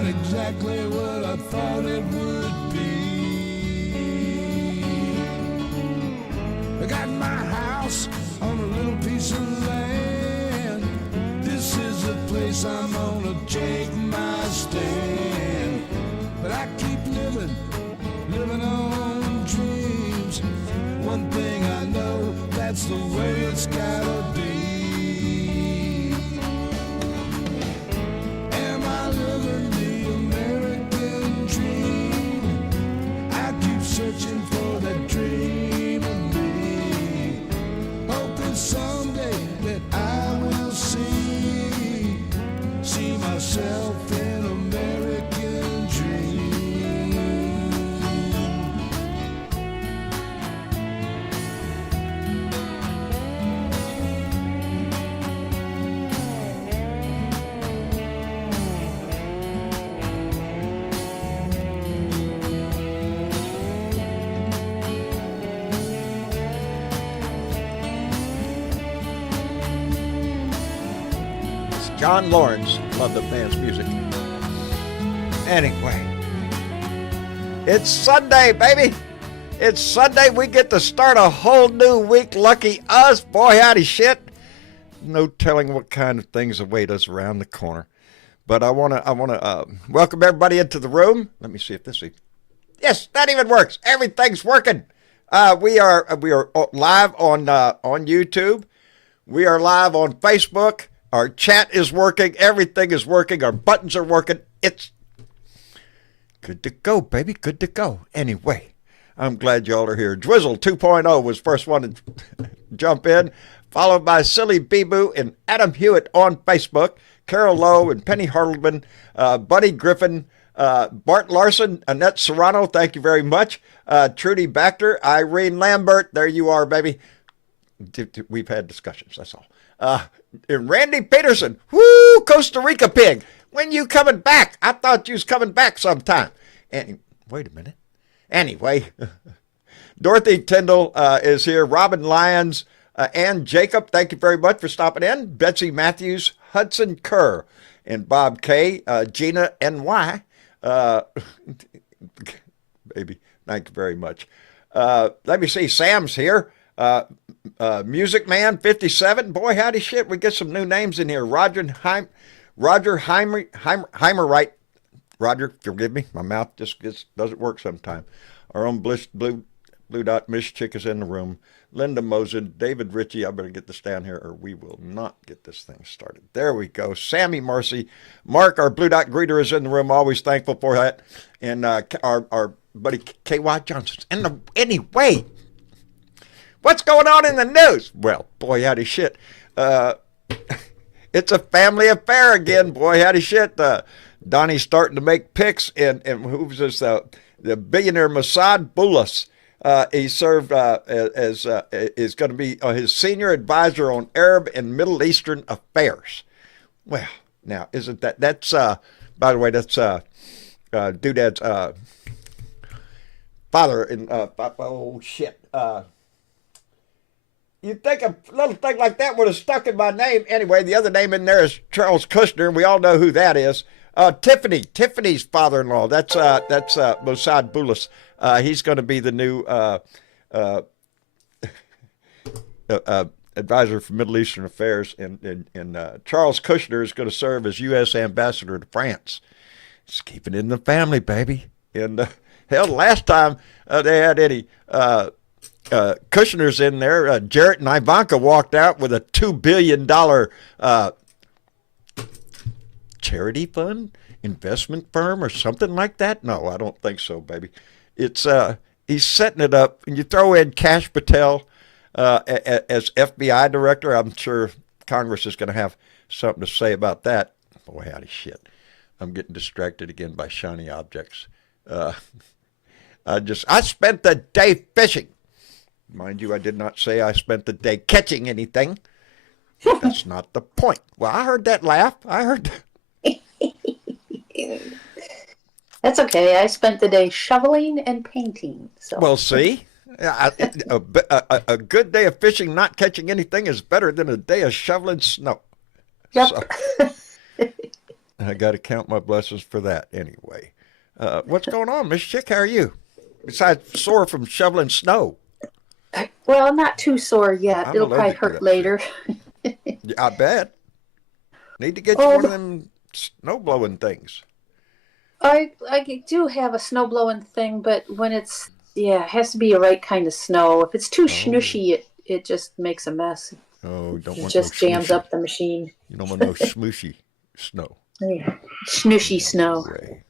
not exactly what I thought it would be. I got my house on a little piece of land. This is the place I'm gonna take my stand. But I keep living on dreams. One thing I know, that's the way it's gotta be. Am I living the American dream? I keep searching for that dream of me, hoping someday that I will see myself in American dream. John Lawrence, love the band's music. Anyway, it's Sunday, baby. It's Sunday. We get to start a whole new week. Lucky us. Boy, howdy shit. No telling what kind of things await us around the corner. But I want to welcome everybody into the room. Let me see if this is. Yes, that even works. Everything's working. We are live on YouTube. We are live on Facebook. Our chat is working. Everything is working. Our buttons are working. It's good to go, baby. Good to go. Anyway, I'm glad y'all are here. Drizzle 2.0 was first one to jump in, followed by Silly Bee-Boo and Adam Hewitt on Facebook, Carol Lowe and Penny Hartleman, Buddy Griffin, Bart Larson, Annette Serrano, thank you very much, Trudy Baxter, Irene Lambert, there you are, baby. We've had discussions, that's all. And Randy Peterson, whoo, Costa Rica pig. When you coming back? I thought you was coming back sometime. And wait a minute. Anyway, Dorothy Tyndall is here. Robin Lyons, Ann Jacob, thank you very much for stopping in. Betsy Matthews, Hudson Kerr, and Bob K. Gina N.Y. Baby, thank you very much. Let me see. Sam's here. Music Man 57. Boy, howdy shit. We get some new names in here. Roger Heimerwright. Roger, forgive me. My mouth just doesn't work sometime. Our own Blue Dot Miss Chick is in the room. Linda Mosen, David Ritchie. I better get this down here or we will not get this thing started. There we go. Sammy Marcy. Mark, our Blue Dot greeter, is in the room. Always thankful for that. And our buddy K.Y. Johnson. And anyway, what's going on in the news? Well, boy, howdy shit. It's a family affair again. Boy, howdy shit. Donnie's starting to make picks. And who's this? The billionaire Massad Boulos. He served is going to be his senior advisor on Arab and Middle Eastern affairs. Well, now, isn't that's, by the way, that's Doodad's father in, oh, shit. You'd think a little thing like that would have stuck in my name. Anyway, the other name in there is Charles Kushner, and we all know who that is. Tiffany's father-in-law. That's Massad Boulos. He's going to be the new advisor for Middle Eastern affairs, and Charles Kushner is going to serve as U.S. ambassador to France. Just keep it in the family, baby. And hell, last time they had any Kushner's in there, Jarrett and Ivanka walked out with a $2 billion charity fund, investment firm, or something like that. No, I don't think so, baby. It's he's setting it up, and you throw in Kash Patel as FBI director. I'm sure Congress is going to have something to say about that. Boy, howdy shit. I'm getting distracted again by shiny objects. I spent the day fishing. Mind you, I did not say I spent the day catching anything. That's not the point. Well, I heard that laugh. I heard that. That's okay. I spent the day shoveling and painting. So. Well, see, a good day of fishing, not catching anything, is better than a day of shoveling snow. Yep. So, I got to count my blessings for that anyway. What's going on, Miss Chick? How are you? Besides sore from shoveling snow. Well, not too sore yet. I'm It'll probably allergic to hurt that later. Yeah, I bet. Need to get you Oh, one of them snow blowing things. I do have a snow blowing thing, but when it's it has to be a right kind of snow. If it's too Oh, snooshy, it just makes a mess. oh, you don't It want no just jams smooshy. up the machine. You don't want no smooshy snow. Yeah. Snooshy snow. Anyway.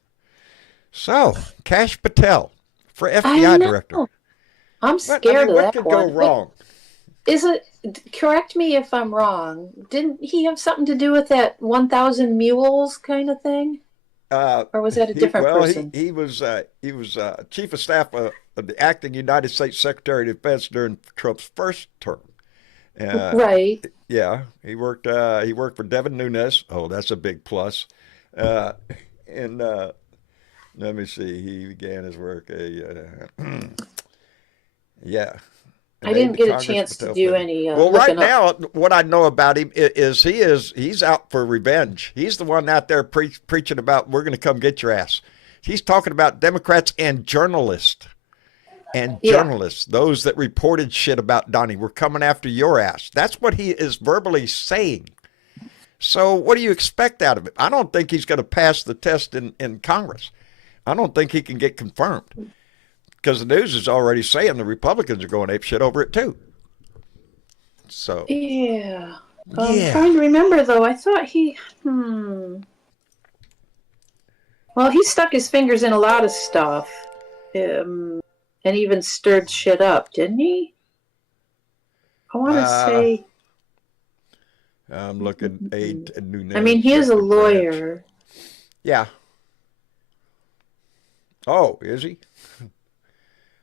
So, Kash Patel for I FBI know. director. I'm What I scared mean, of what that could go one. What wrong? is it? Correct me if I'm wrong. Didn't he have something to do with that 1,000 mules kind of thing, Uh, or was that a different person? he was chief of staff of the acting United States Secretary of Defense during Trump's first term. Uh, Right. yeah, he worked for Devin Nunes. Oh, that's a big plus. Uh, and let me see. He began his work. Yeah, I an aide didn't to get a Congress chance to Patel do Federal. any Well, right looking up. now, what I know about him he's out for revenge. He's the one out there preaching about we're going to come get your ass. He's talking about Democrats and journalists. And Yeah. journalists, those that reported shit about Donnie, we're coming after your ass. That's what he is verbally saying. So what do you expect out of it? I don't think he's going to pass the test in Congress. I don't think he can get confirmed because the news is already saying the Republicans are going ape shit over it too. So, Yeah. I'm yeah. trying to remember though. I thought Well, he stuck his fingers in a lot of stuff, and even stirred shit up, didn't he? I want to Uh, say. I'm looking aid I Nunez, mean, he is a executive branch. lawyer. Yeah. Oh, is he? I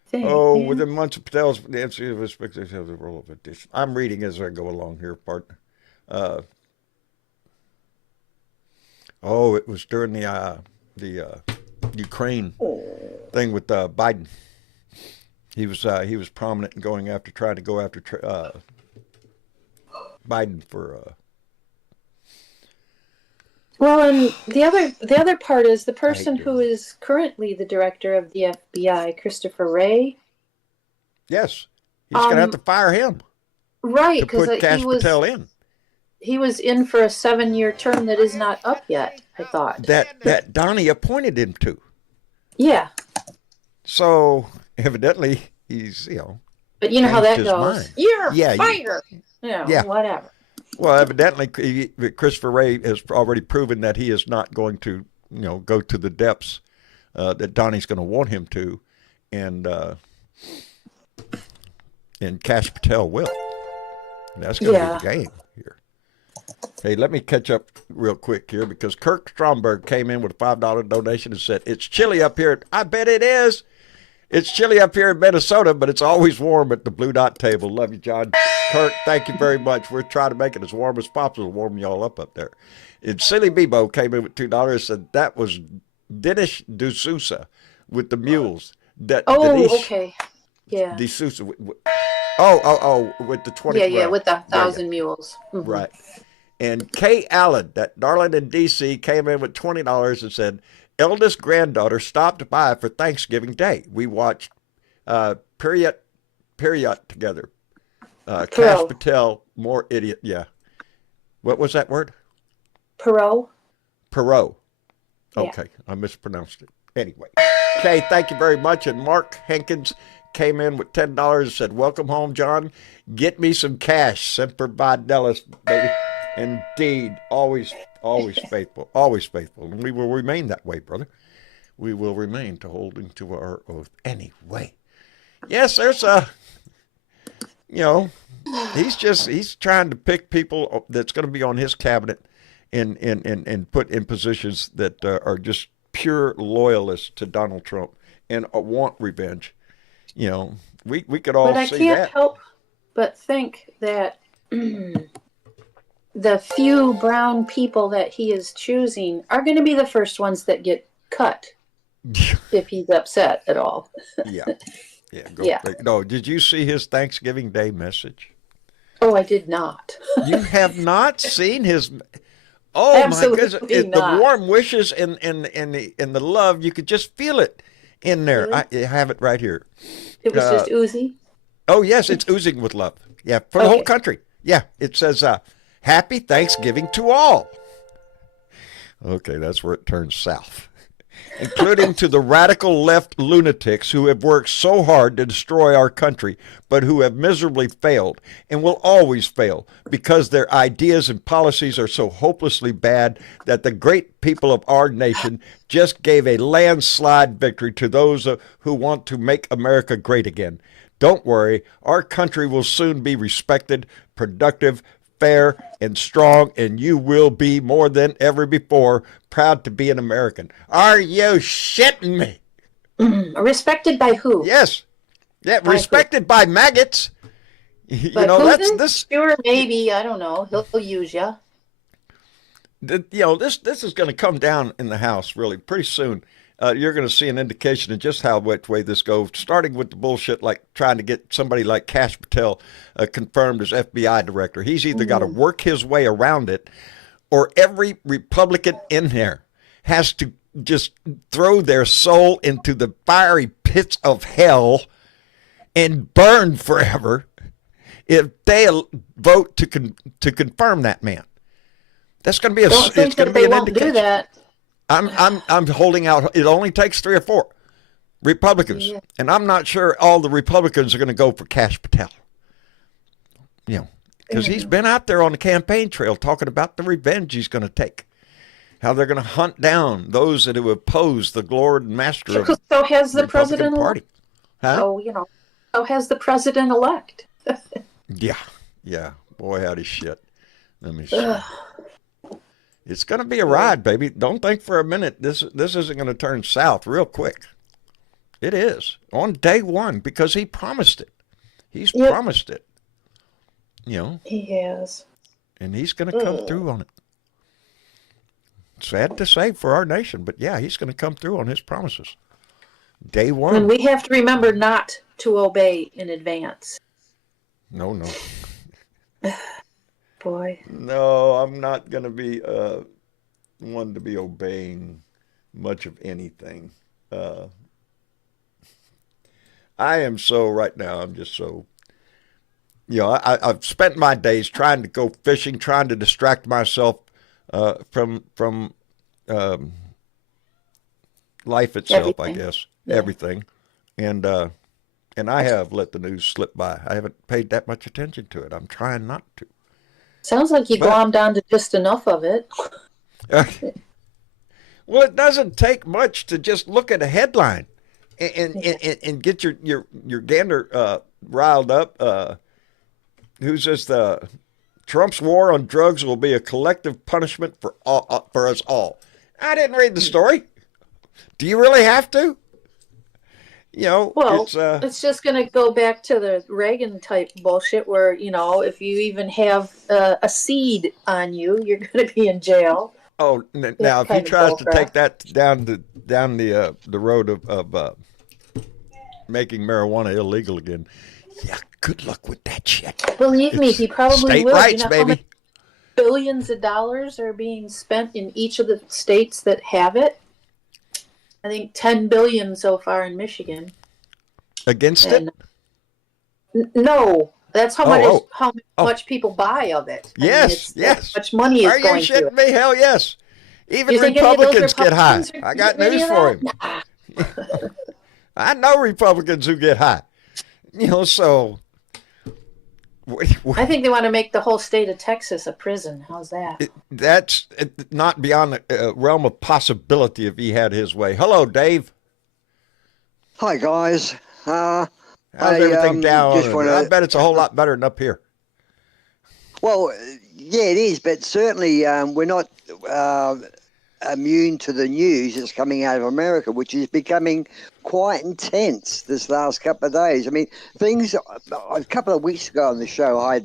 think. Oh, Yeah. within months of Patel's the NC of expected to have the role of addition. I'm reading as I go along here, partner. Uh, oh, it was during the Ukraine thing with Biden. He was prominent in trying to go after Biden for. Well, and the other part is the I hate person doing who that. is currently the director of the FBI, Christopher Wray. Yes, he's going to have to Um, fire him right, to because put Kash Patel in. he was in for a 7-year term that is not up yet. I thought. That Donnie appointed him to. Yeah, So evidently he's but you know how changed that his goes. mind. You're Yeah, fired. yeah. Whatever. Well, evidently, Christopher Wray has already proven that he is not going to, go to the depths that Donnie's going to want him to, and Kash Patel will. And that's going to Yeah. be the game here. Hey, let me catch up real quick here because Kirk Stromberg came in with a $5 donation and said, "It's chilly up here." I bet it is. It's chilly up here in Minnesota, but it's always warm at the Blue Dot table. Love you, John. Kirk, thank you very much. We're trying to make it as warm as possible, warm y'all up there. And Silly Bebo came in with $2 and said that was Dinesh D'Souza with the mules. Oh, Dinesh okay. Yeah. D'Souza. With the 20. Yeah, Well, with the yeah, 1,000 mules. Mhm. right. And Kay Allen, that darling in D.C., came in with $20 and said, eldest granddaughter stopped by for Thanksgiving Day. We watched Period together. Kash Perot. Patel, more idiot. Yeah. What was that word? Perot. Perot. Yeah. Okay, I mispronounced it. Anyway, Kay, thank you very much. And Mark Hankins came in with $10 and said, welcome home, John. Get me some cash. Semper Fidelis, baby. Indeed. Always faithful. Always faithful. And we will remain that way, brother. We will remain to holding to our oath anyway. Yes, there's he's trying to pick people that's going to be on his cabinet and put in positions that are just pure loyalists to Donald Trump and want revenge. We could all But I see can't that. help but think that the few brown people that he is choosing are going to be the first ones that get cut if he's upset at all. Yeah. Yeah. Yeah. No, did you see his Thanksgiving Day message? Oh, I did not. You have not seen his. Oh my Absolutely goodness! The not. warm wishes and the love, you could just feel it in there. Really? I have it right here. It was Uh, just oozy. oh yes, it's oozing with love. Yeah, for the whole Okay. country. Yeah, it says "Happy Thanksgiving to all." Okay, that's where it turns south. Including to the radical left lunatics who have worked so hard to destroy our country, but who have miserably failed and will always fail because their ideas and policies are so hopelessly bad that the great people of our nation just gave a landslide victory to those who want to make America great again. Don't worry, our country will soon be respected, productive, fair, and strong, and you will be more than ever before proud to be an American. Are you shitting me? Respected by who? Yes. Yeah, By respected by maggots. You By know, that's Putin? this. Sure, maybe. I don't know. He'll use you. You know, this is going to come down in the House really pretty soon. You're going to see an indication of just how which way this goes, starting with the bullshit like trying to get somebody like Kash Patel confirmed as FBI director. He's either got to work his way around it, or every Republican in there has to just throw their soul into the fiery pits of hell and burn forever if they vote to confirm that man. That's going to be a. Don't think It's going that to be they an won't indication. do that. I'm holding out. It only takes 3 or 4 Republicans, Yeah. and I'm not sure all the Republicans are going to go for Kash Patel. You know, because he's been out there on the campaign trail talking about the revenge he's going to take, how they're going to hunt down those that have opposed the Lord and Master of So has the the Republican president. Party. Huh? So so has the president elect. Yeah. Boy, howdy shit. Let me see. It's going to be a ride, baby. Don't think for a minute this isn't going to turn south real quick. It is on day one because he promised it. He's promised it. You know. He has. And he's going to come through on it. Sad to say for our nation, but yeah, he's going to come through on his promises. Day one. And we have to remember not to obey in advance. No. Boy. No, I'm not going to be one to be obeying much of anything. I am so right now. I'm just so. You know, I've spent my days trying to go fishing, trying to distract myself from life itself. Everything. I guess Yeah. everything, and I have let the news slip by. I haven't paid that much attention to it. I'm trying not to. Sounds like you glommed onto just enough of it. Well, it doesn't take much to just look at a headline and get your gander riled up. Who says the Trump's war on drugs will be a collective punishment for us all? I didn't read the story. Do you really have to? You know, Well, it's just going to go back to the Reagan type bullshit where, if you even have a seed on you, you're going to be in jail. Oh, now if he tries to take that down the road of making marijuana illegal again, yeah, good luck with that shit. Believe me, he probably state will. rights, How baby. many billions of dollars are being spent in each of the states that have it? I think 10 billion so far in Michigan. Against it? No, that's how much people buy of it. Yes. How much money is Are you going to shitting it. me? Hell yes. Even You think any of those Republicans get high. Republicans are I got getting news any for of him. that? I know Republicans who get high. So. I think they want to make the whole state of Texas a prison. How's that? That's not beyond the realm of possibility if he had his way. Hello, Dave. Hi, guys. How's everything down? I bet it's a whole lot better than up here. Well, yeah, it is, but certainly we're not immune to the news that's coming out of America, which is becoming quite intense this last couple of days. I mean, a couple of weeks ago on the show, I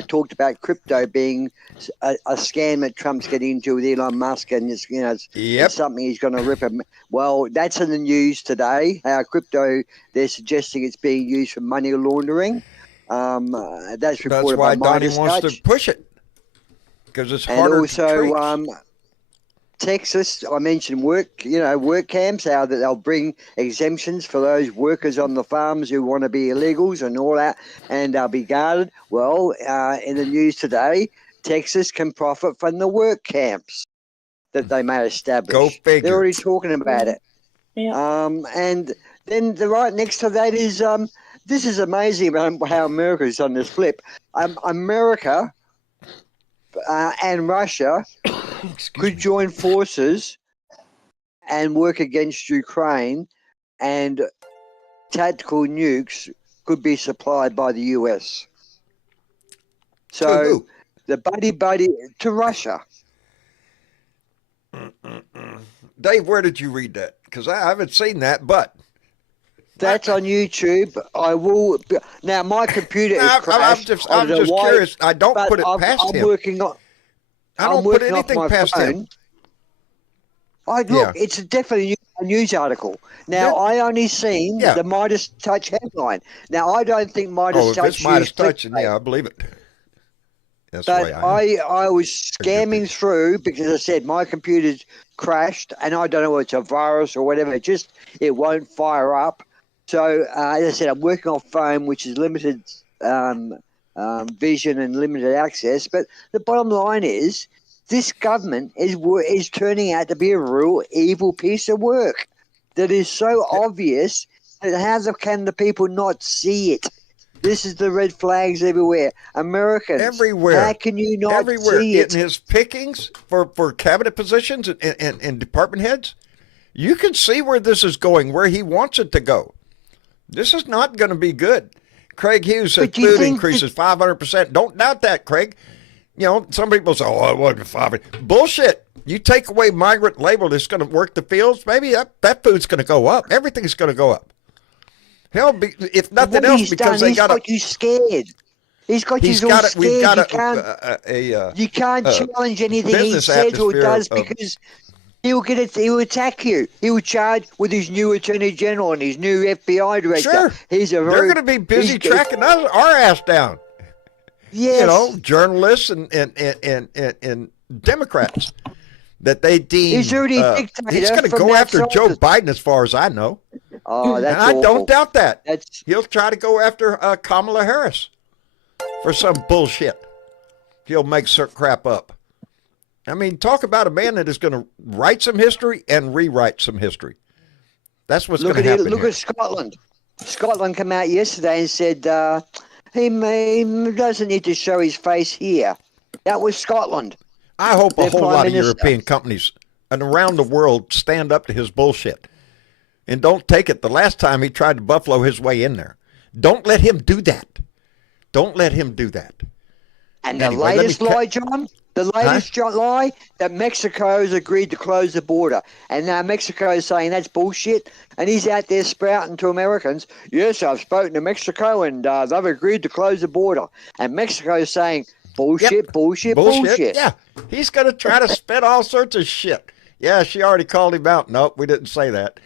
talked about crypto being a scam that Trump's getting into with Elon Musk, and it's something he's going to rip him. Well, that's in the news today. Crypto, they're suggesting it's being used for money laundering. That's reported why by Donnie Midas wants Touch. to push it. because it's And harder also, to trace. Texas, I mentioned work camps, how that they'll bring exemptions for those workers on the farms who want to be illegals and all that, and they'll be guarded. Well, in the news today, Texas can profit from the work camps that they may Go establish. They're figure. already talking about it. Yeah. And then the right next to that is this is amazing about how America's done this flip. America and Russia could join forces and work against Ukraine, and tactical nukes could be supplied by the US. To So who? the buddy to Russia. Dave, where did you read that? Because I haven't seen that, but That's on YouTube. I will now. My computer is I'm crashed. just, I I'm don't know just why, curious. I don't but put it past I'm him. working on. I don't I'm put working off anything my past phone. him. Look, Yeah. it's definitely a news article. Now, Yeah. I only seen Yeah. the Midas Touch headline. Now, I don't think Midas Oh, if Touch it's Midas used touching, clickbait, yeah, I believe it. That's the but way I am. I was A good scamming piece. through because I said my computer's crashed, and I don't know if it's a virus or whatever. It won't fire up. So, as I said, I'm working off phone, which is limited vision and limited access. But the bottom line is, this government is turning out to be a real evil piece of work that is so obvious that can the people not see it? This is the red flags everywhere. Americans, Everywhere. how can you not Everywhere. see In it? his pickings for cabinet positions and department heads, you can see where this is going, where he wants it to go. This is not going to be good. Craig Hughes said But do you food think increases 500%. Don't doubt that, Craig. You know, some people say, oh, it wasn't 500. Bullshit. You take away migrant labor that's going to work the fields, maybe that food's going to go up. Everything's going to go up. Hell, if nothing What else, he's because done, they got got you scared. He's got you all scared. we've got You can't challenge anything he business says or atmosphere does of because he'll get it. He'll attack you. He will charge with his new attorney general and his new FBI director. Sure. He's a They're very. going to be busy he's- tracking our ass down. Yes. You know, journalists and Democrats that they deem. He's already a dictator He's going to from go that after side Joe of- Biden, as far as I know. Oh, that's And I awful. don't doubt that. That's He'll try to go after Kamala Harris for some bullshit. He'll make certain crap up. I mean, talk about a man that is going to write some history and rewrite some history. That's what's going to happen Look here. at Scotland. Scotland came out yesterday and said he doesn't need to show his face here. That was Scotland. I hope a their whole Prime lot of Minister. European companies and around the world stand up to his bullshit and don't take it. The last time he tried to buffalo his way in there. Don't let him do that. Don't let him do that. And Anyway, the latest lie, John, lie that Mexico has agreed to close the border. And now Mexico is saying that's bullshit. And he's out there spouting to Americans, yes, I've spoken to Mexico and they've agreed to close the border. And Mexico is saying, bullshit, Yep. bullshit. Yeah, he's going to try to spit all sorts of shit. Yeah, she already called him out. Nope, we didn't say that.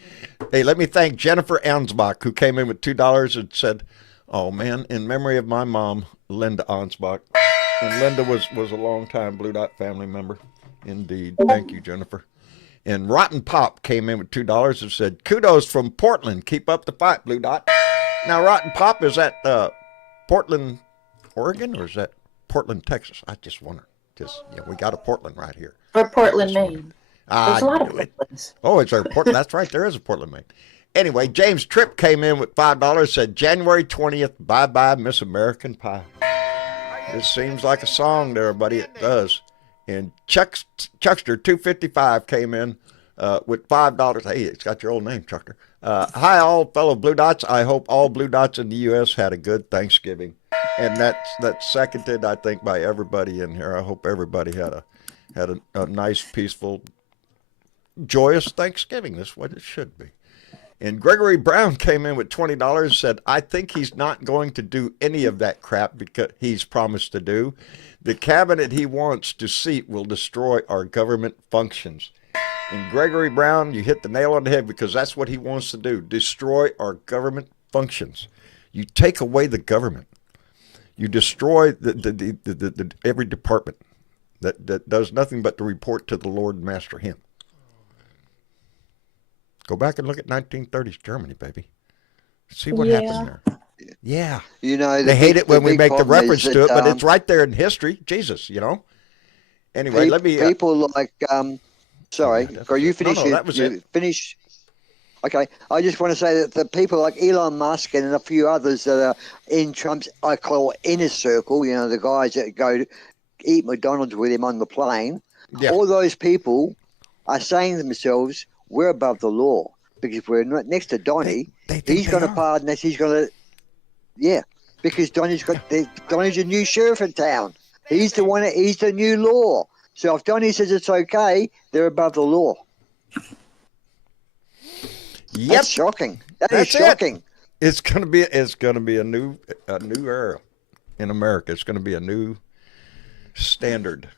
Hey, let me thank Jennifer Ansbach, who came in with $2 and said, oh, man, in memory of my mom, Linda Ansbach. And Linda was a long-time Blue Dot family member. Indeed. Thank you, Jennifer. And Rotten Pop came in with $2 and said, kudos from Portland. Keep up the fight, Blue Dot. Now, Rotten Pop, is that Portland, Oregon, or is that Portland, Texas? I just wonder. We got a Portland right here. Or Portland, Maine. There's a lot of knew it. Portlands. Oh, is there a Portland? That's right. There is a Portland, Maine. Anyway, James Tripp came in with $5, said, January 20th, bye-bye, Miss American Pie. This seems like a song there, buddy. It does. And Chuckster 255 came in with $5. Hey, it's got your old name, Chuckster. Hi, all fellow Blue Dots. I hope all Blue Dots in the U.S. had a good Thanksgiving. And that's seconded, I think, by everybody in here. I hope everybody had a nice, peaceful, joyous Thanksgiving. That's what it should be. And Gregory Brown came in with $20 and said, I think he's not going to do any of that crap because he's promised to do. The cabinet he wants to seat will destroy our government functions. And Gregory Brown, you hit the nail on the head because that's what he wants to do, destroy our government functions. You take away the government. You destroy the every department. that does nothing but to report to the Lord and Master him. Go back and look at 1930s Germany, baby. See what happened there. Yeah. You know, they hate it when we make the reference to it, but it's that, right there in history. Jesus, you know. Anyway, let me. People like, sorry, go. You finish. No, that was you it. Finish. Okay, I just want to say that the people like Elon Musk and a few others that are in Trump's, I call it inner circle, you know, the guys that go to eat McDonald's with him on the plane, all those people are saying to themselves, we're above the law. Because we're not next to Donnie, he's going to pardon us, he's going to, because Donnie's a new sheriff in town. He's the new law. So if Donnie says it's okay, they're above the law. Yep. That's shocking. That's shocking. It's gonna be a new era in America. It's gonna be a new standard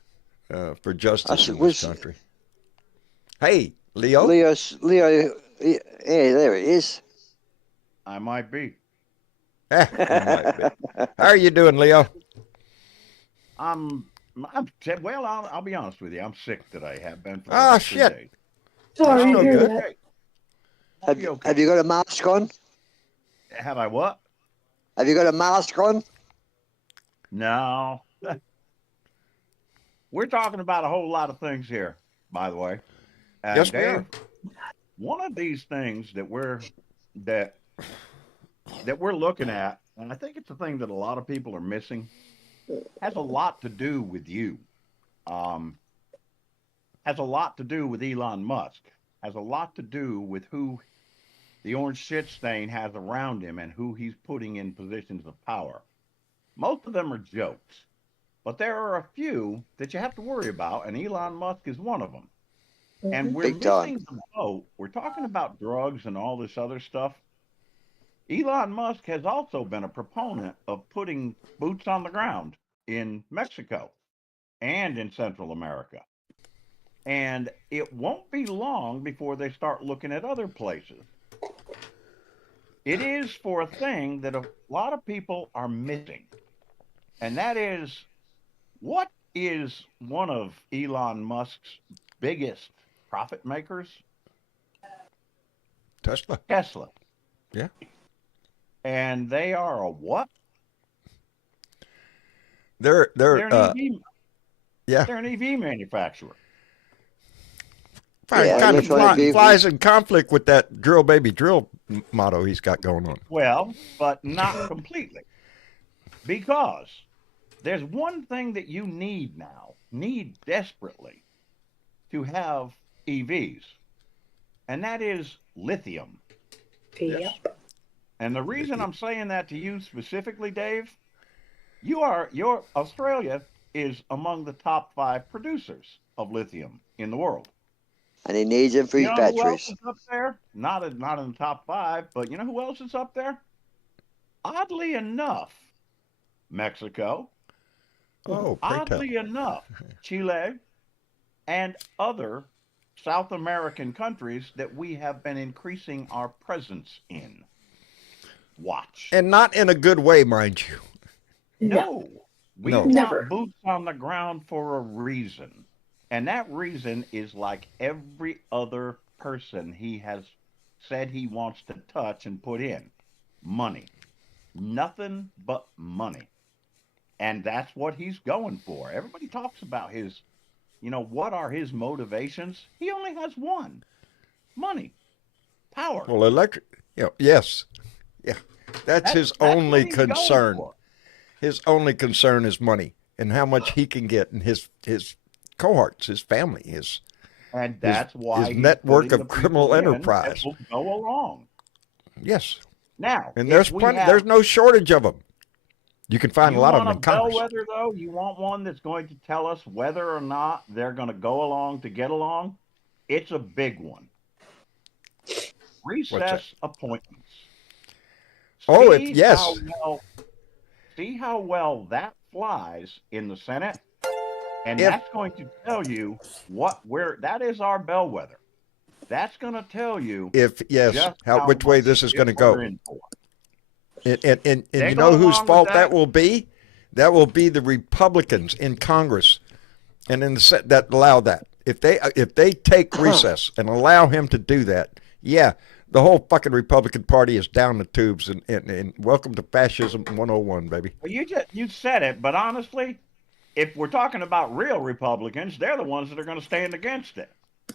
for justice in this country. Hey, Leo. Leo, yeah, there it is. I might be. How are you doing, Leo? I'll be honest with you. I'm sick today. Have been for the Oh, last 2 shit. days. Sorry to hear good. that. Have you got a mask on? Have I what? Have you got a mask on? No. We're talking about a whole lot of things here, by the way. Yes, we are. One of these things that we're looking at, and I think it's a thing that a lot of people are missing, has a lot to do with you. Has a lot to do with Elon Musk. Has a lot to do with who the orange shit stain has around him and who he's putting in positions of power. Most of them are jokes, but there are a few that you have to worry about, and Elon Musk is one of them. And we're missing the boat. We're talking about drugs and all this other stuff. Elon Musk has also been a proponent of putting boots on the ground in Mexico and in Central America. And it won't be long before they start looking at other places. It is for a thing that a lot of people are missing. And that is, what is one of Elon Musk's biggest profit makers? Tesla. Yeah. And they are a what? They're an EV. Yeah. They're an EV manufacturer. Kind of flies in conflict with that drill baby drill motto he's got going on. Well, but not completely. Because there's one thing that you need desperately to have EVs, and that is lithium. Yep. Yes. And the reason I'm saying that to you specifically, Dave, Australia is among the top 5 producers of lithium in the world. And he needs them for his batteries. Who else is up there? Not in the top 5, but you know who else is up there? Oddly enough, Mexico. Oh, oddly enough, Chile and other South American countries that we have been increasing our presence in. Watch. And not in a good way, mind you. No. We Never. want boots on the ground for a reason. And that reason is like every other person he has said he wants to touch and put in. Money. Nothing but money. And that's what he's going for. Everybody talks about his, what are his motivations? He only has one. Money. Power. Well, yes. Yeah. That's his only concern. His only concern is money and how much he can get in his cohorts, his family, his network of criminal enterprise. Will go along. Yes. Now, and there's no shortage of them. You can find a lot of them in Congress. Bellwether, though, you want one that's going to tell us whether or not they're going to go along to get along? It's a big one. Recess appointments. Yes. See how well that flies in the Senate? And that's going to tell you where that is our bellwether. That's going to tell you which way this is going to go. And you know whose fault that will be? That will be the Republicans in Congress and in the that allow that. If they take recess and allow him to do that, yeah, the whole fucking Republican Party is down the tubes, and welcome to fascism 101, baby. Well, you said it, but honestly, if we're talking about real Republicans, they're the ones that are going to stand against it.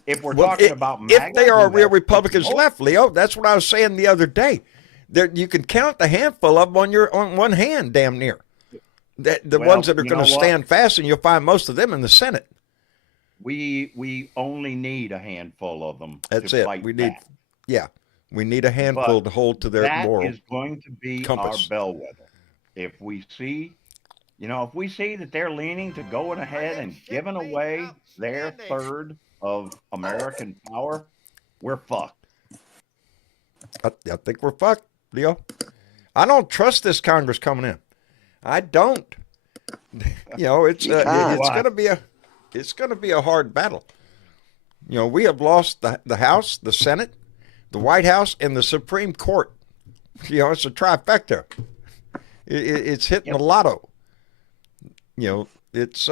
If we're talking about MAGA, if they are real Republicans left, Leo, that's what I was saying the other day. There, you can count the handful of them on one hand, damn near. The ones that are going to stand fast, and you'll find most of them in the Senate. We only need a handful of them. That's it. We need, we need a handful to hold to their moral. That is going to be compass. Our bellwether. If we see that they're leaning to going ahead and giving away their third of American power, we're fucked. I think we're fucked, Leo. I don't trust this Congress coming in. I don't. It's going to be a hard battle. We have lost the House, the Senate, the White House, and the Supreme Court. It's a trifecta. It's hitting the lotto. It's.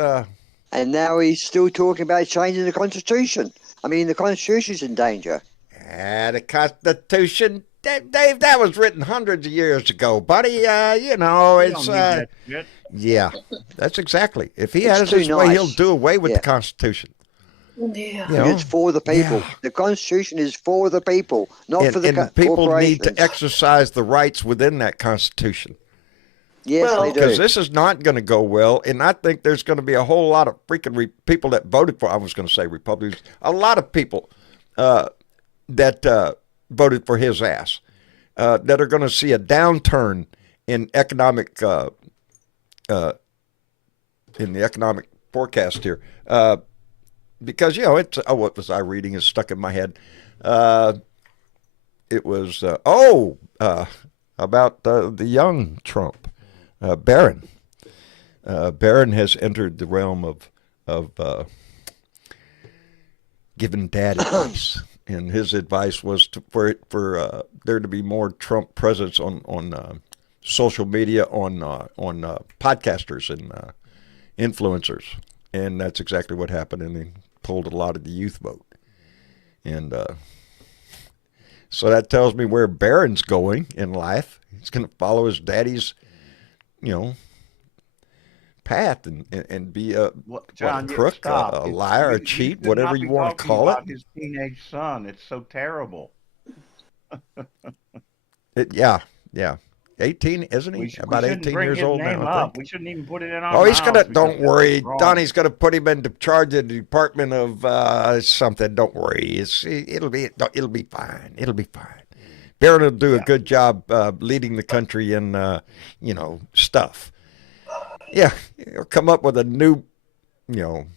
And now he's still talking about changing the Constitution. I mean, the Constitution's in danger. The Constitution, Dave, that was written hundreds of years ago, buddy. It's. Yeah, that's exactly. If he has his way, he'll do away with the Constitution. Yeah. It's for the people. Yeah. The Constitution is for the people, not for the corporations. And people need to exercise the rights within that Constitution. Yes, they do. Because this is not going to go well, and I think there's going to be a whole lot of freaking people that voted for. I was going to say Republicans. A lot of people that voted for his ass that are going to see a downturn in economic in the economic forecast here. Because, it's, what was I reading? It's stuck in my head. It was, about the young Trump, Barron. Barron has entered the realm of giving dad advice. And his advice was for there to be more Trump presence on social media, on podcasters and influencers. And that's exactly what happened, and he pulled a lot of the youth vote. And so that tells me where Barron's going in life. He's going to follow his daddy's, path and be a crook, a liar, a cheat, whatever you want to call it. His teenage son, it's so terrible. Yeah. 18, isn't he? About 18 years old now, I think. We shouldn't even put it in our he's going to, don't worry. Donnie's going to put him in charge of the Department of something. Don't worry. It'll be fine. It'll be fine. Barron will do a good job leading the country in, stuff. Yeah, he'll come up with a new, Aren't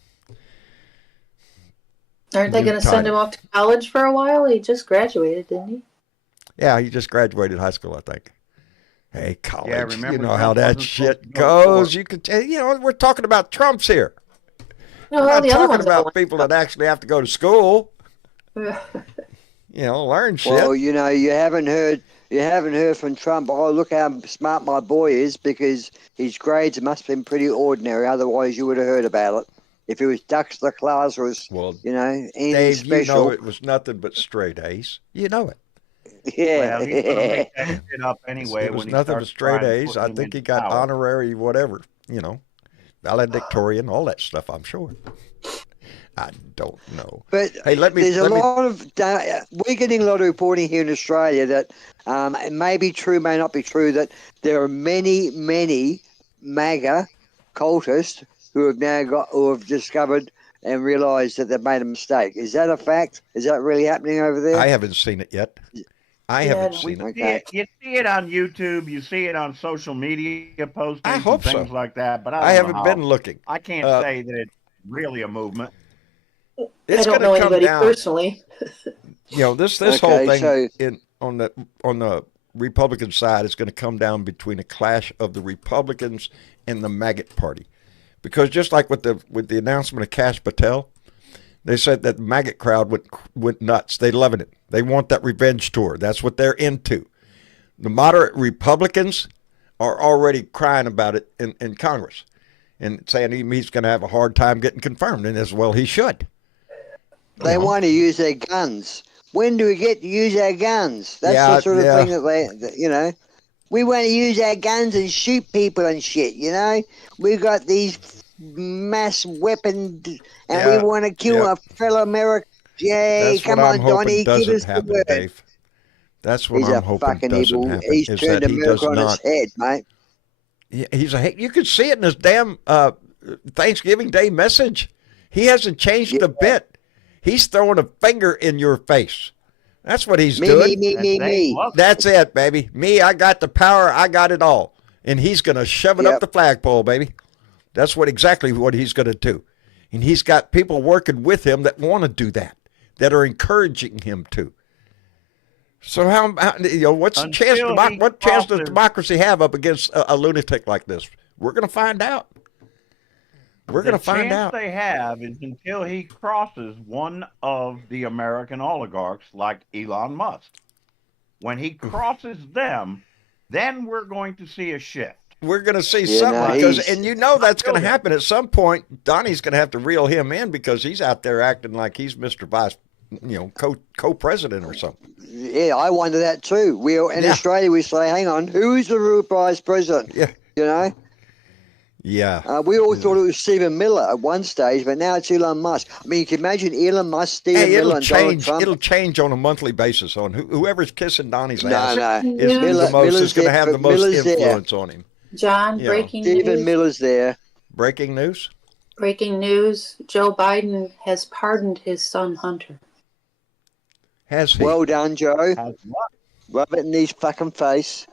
they going to send him off to college for a while? He just graduated, didn't he? Yeah, he just graduated high school, I think. Hey, college, remember you know how that shit goes. You could, we're talking about Trumps here. No, we're not the other talking about people that actually have to go to school. Learn shit. Well, you haven't heard from Trump. Oh, look how smart my boy is, because his grades must have been pretty ordinary. Otherwise, you would have heard about it. If he was ducks the class or anything Dave, special. it was nothing but straight A's. You know it. Yeah. Well, he's going to make that shit up anyway. It was nothing but straight A's. I think he got honorary whatever, valedictorian, all that stuff, I'm sure. I don't know. But hey, we're getting a lot of reporting here in Australia that it may be true, may not be true, that there are many, many MAGA cultists who have discovered and realized that they've made a mistake. Is that a fact? Is that really happening over there? I haven't seen it yet. I haven't seen it. Okay. You see it on YouTube. You see it on social media postings I hope and things like that. But I haven't been looking. I can't say that it's really a movement. I don't know anybody personally. This whole thing on the Republican side is going to come down between a clash of the Republicans and the Maggot Party, because just like with the announcement of Kash Patel, they said that the Maggot crowd went nuts. They loving it. They want that revenge tour. That's what they're into. The moderate Republicans are already crying about it in Congress. and saying he's going to have a hard time getting confirmed, and as well he should. They want to use their guns. When do we get to use our guns? That's the sort of thing that we want to use our guns and shoot people and shit, We've got these mass weapons and we want to kill a fellow American. Yay, That's come what on, I'm hoping Donnie, give doesn't us the happen, word. Dave. That's what He's I'm a hoping fucking doesn't evil. happen. He's is turned that he does America on not. its head, mate. He's a. You could see it in his damn Thanksgiving Day message. He hasn't changed a bit. He's throwing a finger in your face. That's what he's doing. Me. That's it, baby. Me, I got the power. I got it all. And he's going to shove it up the flagpole, baby. That's exactly what he's going to do. And he's got people working with him that want to do that, that are encouraging him to. So what's the chance? What chance does democracy have up against a lunatic like this? We're going to find out. We're going to find out. The chance they have is until he crosses one of the American oligarchs like Elon Musk. When he crosses them, then we're going to see a shift. We're going to see something that's going to happen at some point. Donnie's going to have to reel him in because he's out there acting like he's Mr. Vice, co-president or something. Yeah, I wonder that too. In Australia, we say, hang on, who's the real vice president? Yeah. Yeah. We all thought it was Stephen Miller at one stage, but now it's Elon Musk. I mean, you can imagine Elon Musk, Stephen Miller, and Donald Trump. It'll change on a monthly basis on whoever's kissing Donnie's ass is going to have the most influence on him. John, breaking news. Stephen Miller's there. Breaking news? Breaking news. Joe Biden has pardoned his son, Hunter. Has he? Well done, Joe. Rub it in his fucking face.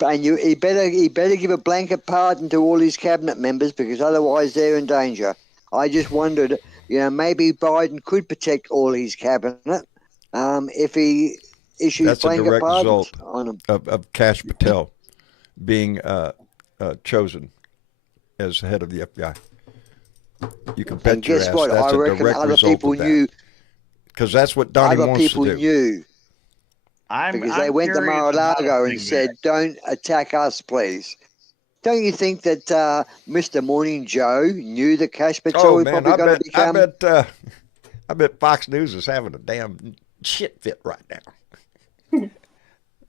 And he better give a blanket pardon to all his cabinet members because otherwise they're in danger. I just wondered, maybe Biden could protect all his cabinet if he issues blanket pardons on them. Of Kash Patel being chosen as head of the FBI. You can bet your ass what? that's I a reckon direct other result people of that. knew. Because that's what Donnie Other wants to people do. knew. Because they went to Mar-a-Lago and said, don't attack us, please. Don't you think that Mr. Morning Joe knew that Kash Patel was probably going to become... I bet Fox News is having a damn shit fit right now.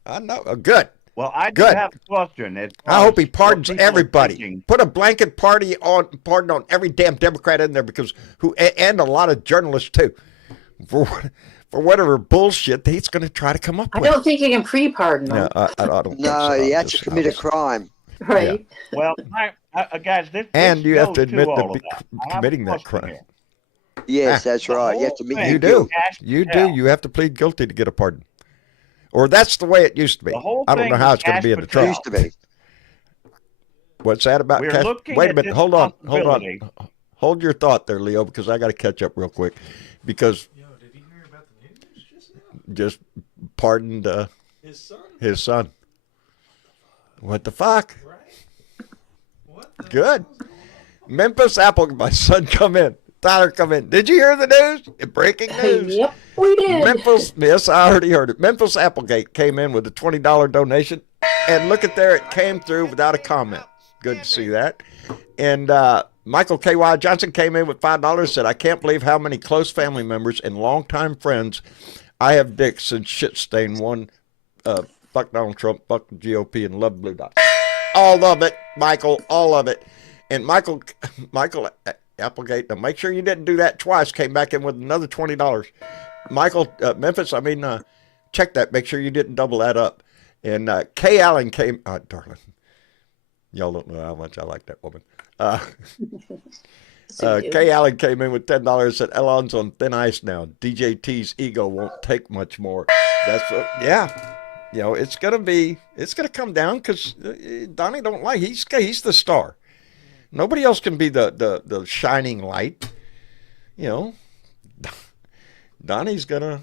I know. Good. Well, I do have a question. I hope he pardons everybody. Put a blanket pardon on every damn Democrat in there and a lot of journalists too. For whatever bullshit he's going to try to come up with. I don't think you can pre-pardon them. No, I don't think no, so. you have to commit a crime. Right. Yeah. Well, guys, this you have to admit to committing that crime. Here. Yes, that's right. You have to admit you do. You do. You have to plead guilty to get a pardon. Or that's the way it used to be. I don't know how it's going to be in the trial. Used to be. What's that about Kash? Wait a minute. Hold on. Hold your thought there, Leo, because I got to catch up real quick. Because did you hear about the news just now? Just pardoned his son. What the fuck? Right? What the Good. Memphis Apple, my son come in. Tyler come in. Did you hear the news? Breaking news. Yep, we did. Yes, I already heard it. Memphis Applegate came in with a $20 donation. And look at there, it came through without a comment. Good to see that. And Michael K.Y. Johnson came in with $5, said, I can't believe how many close family members and longtime friends I have dicked since shit stain won. Fuck Donald Trump, fuck the GOP, and love Blue Dots. All of it, Michael, all of it. And Michael Applegate, now make sure you didn't do that twice, came back in with another $20. Michael, Memphis, check that, make sure you didn't double that up. And Kay Allen came, darling, y'all don't know how much I like that woman. Kay Allen came in with $10, said Elon's on thin ice now. DJT's ego won't take much more. That's what, it's gonna come down because Donnie don't like. He's the star. Nobody else can be the shining light. Donnie's gonna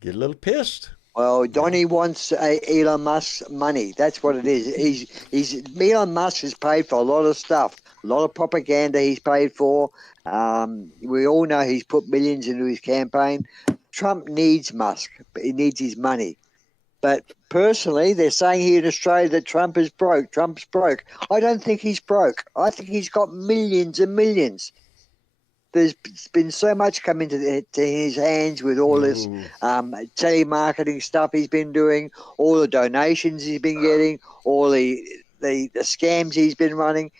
get a little pissed. Well, Donnie wants Elon Musk's money. That's what it is. Elon Musk has paid for a lot of stuff, a lot of propaganda he's paid for. We all know he's put millions into his campaign. Trump needs Musk, but he needs his money. But personally, they're saying here in Australia that Trump is broke. Trump's broke. I don't think he's broke. I think he's got millions and millions. There's been so much come into to his hands with all this telemarketing stuff he's been doing, all the donations he's been getting, all the scams he's been running,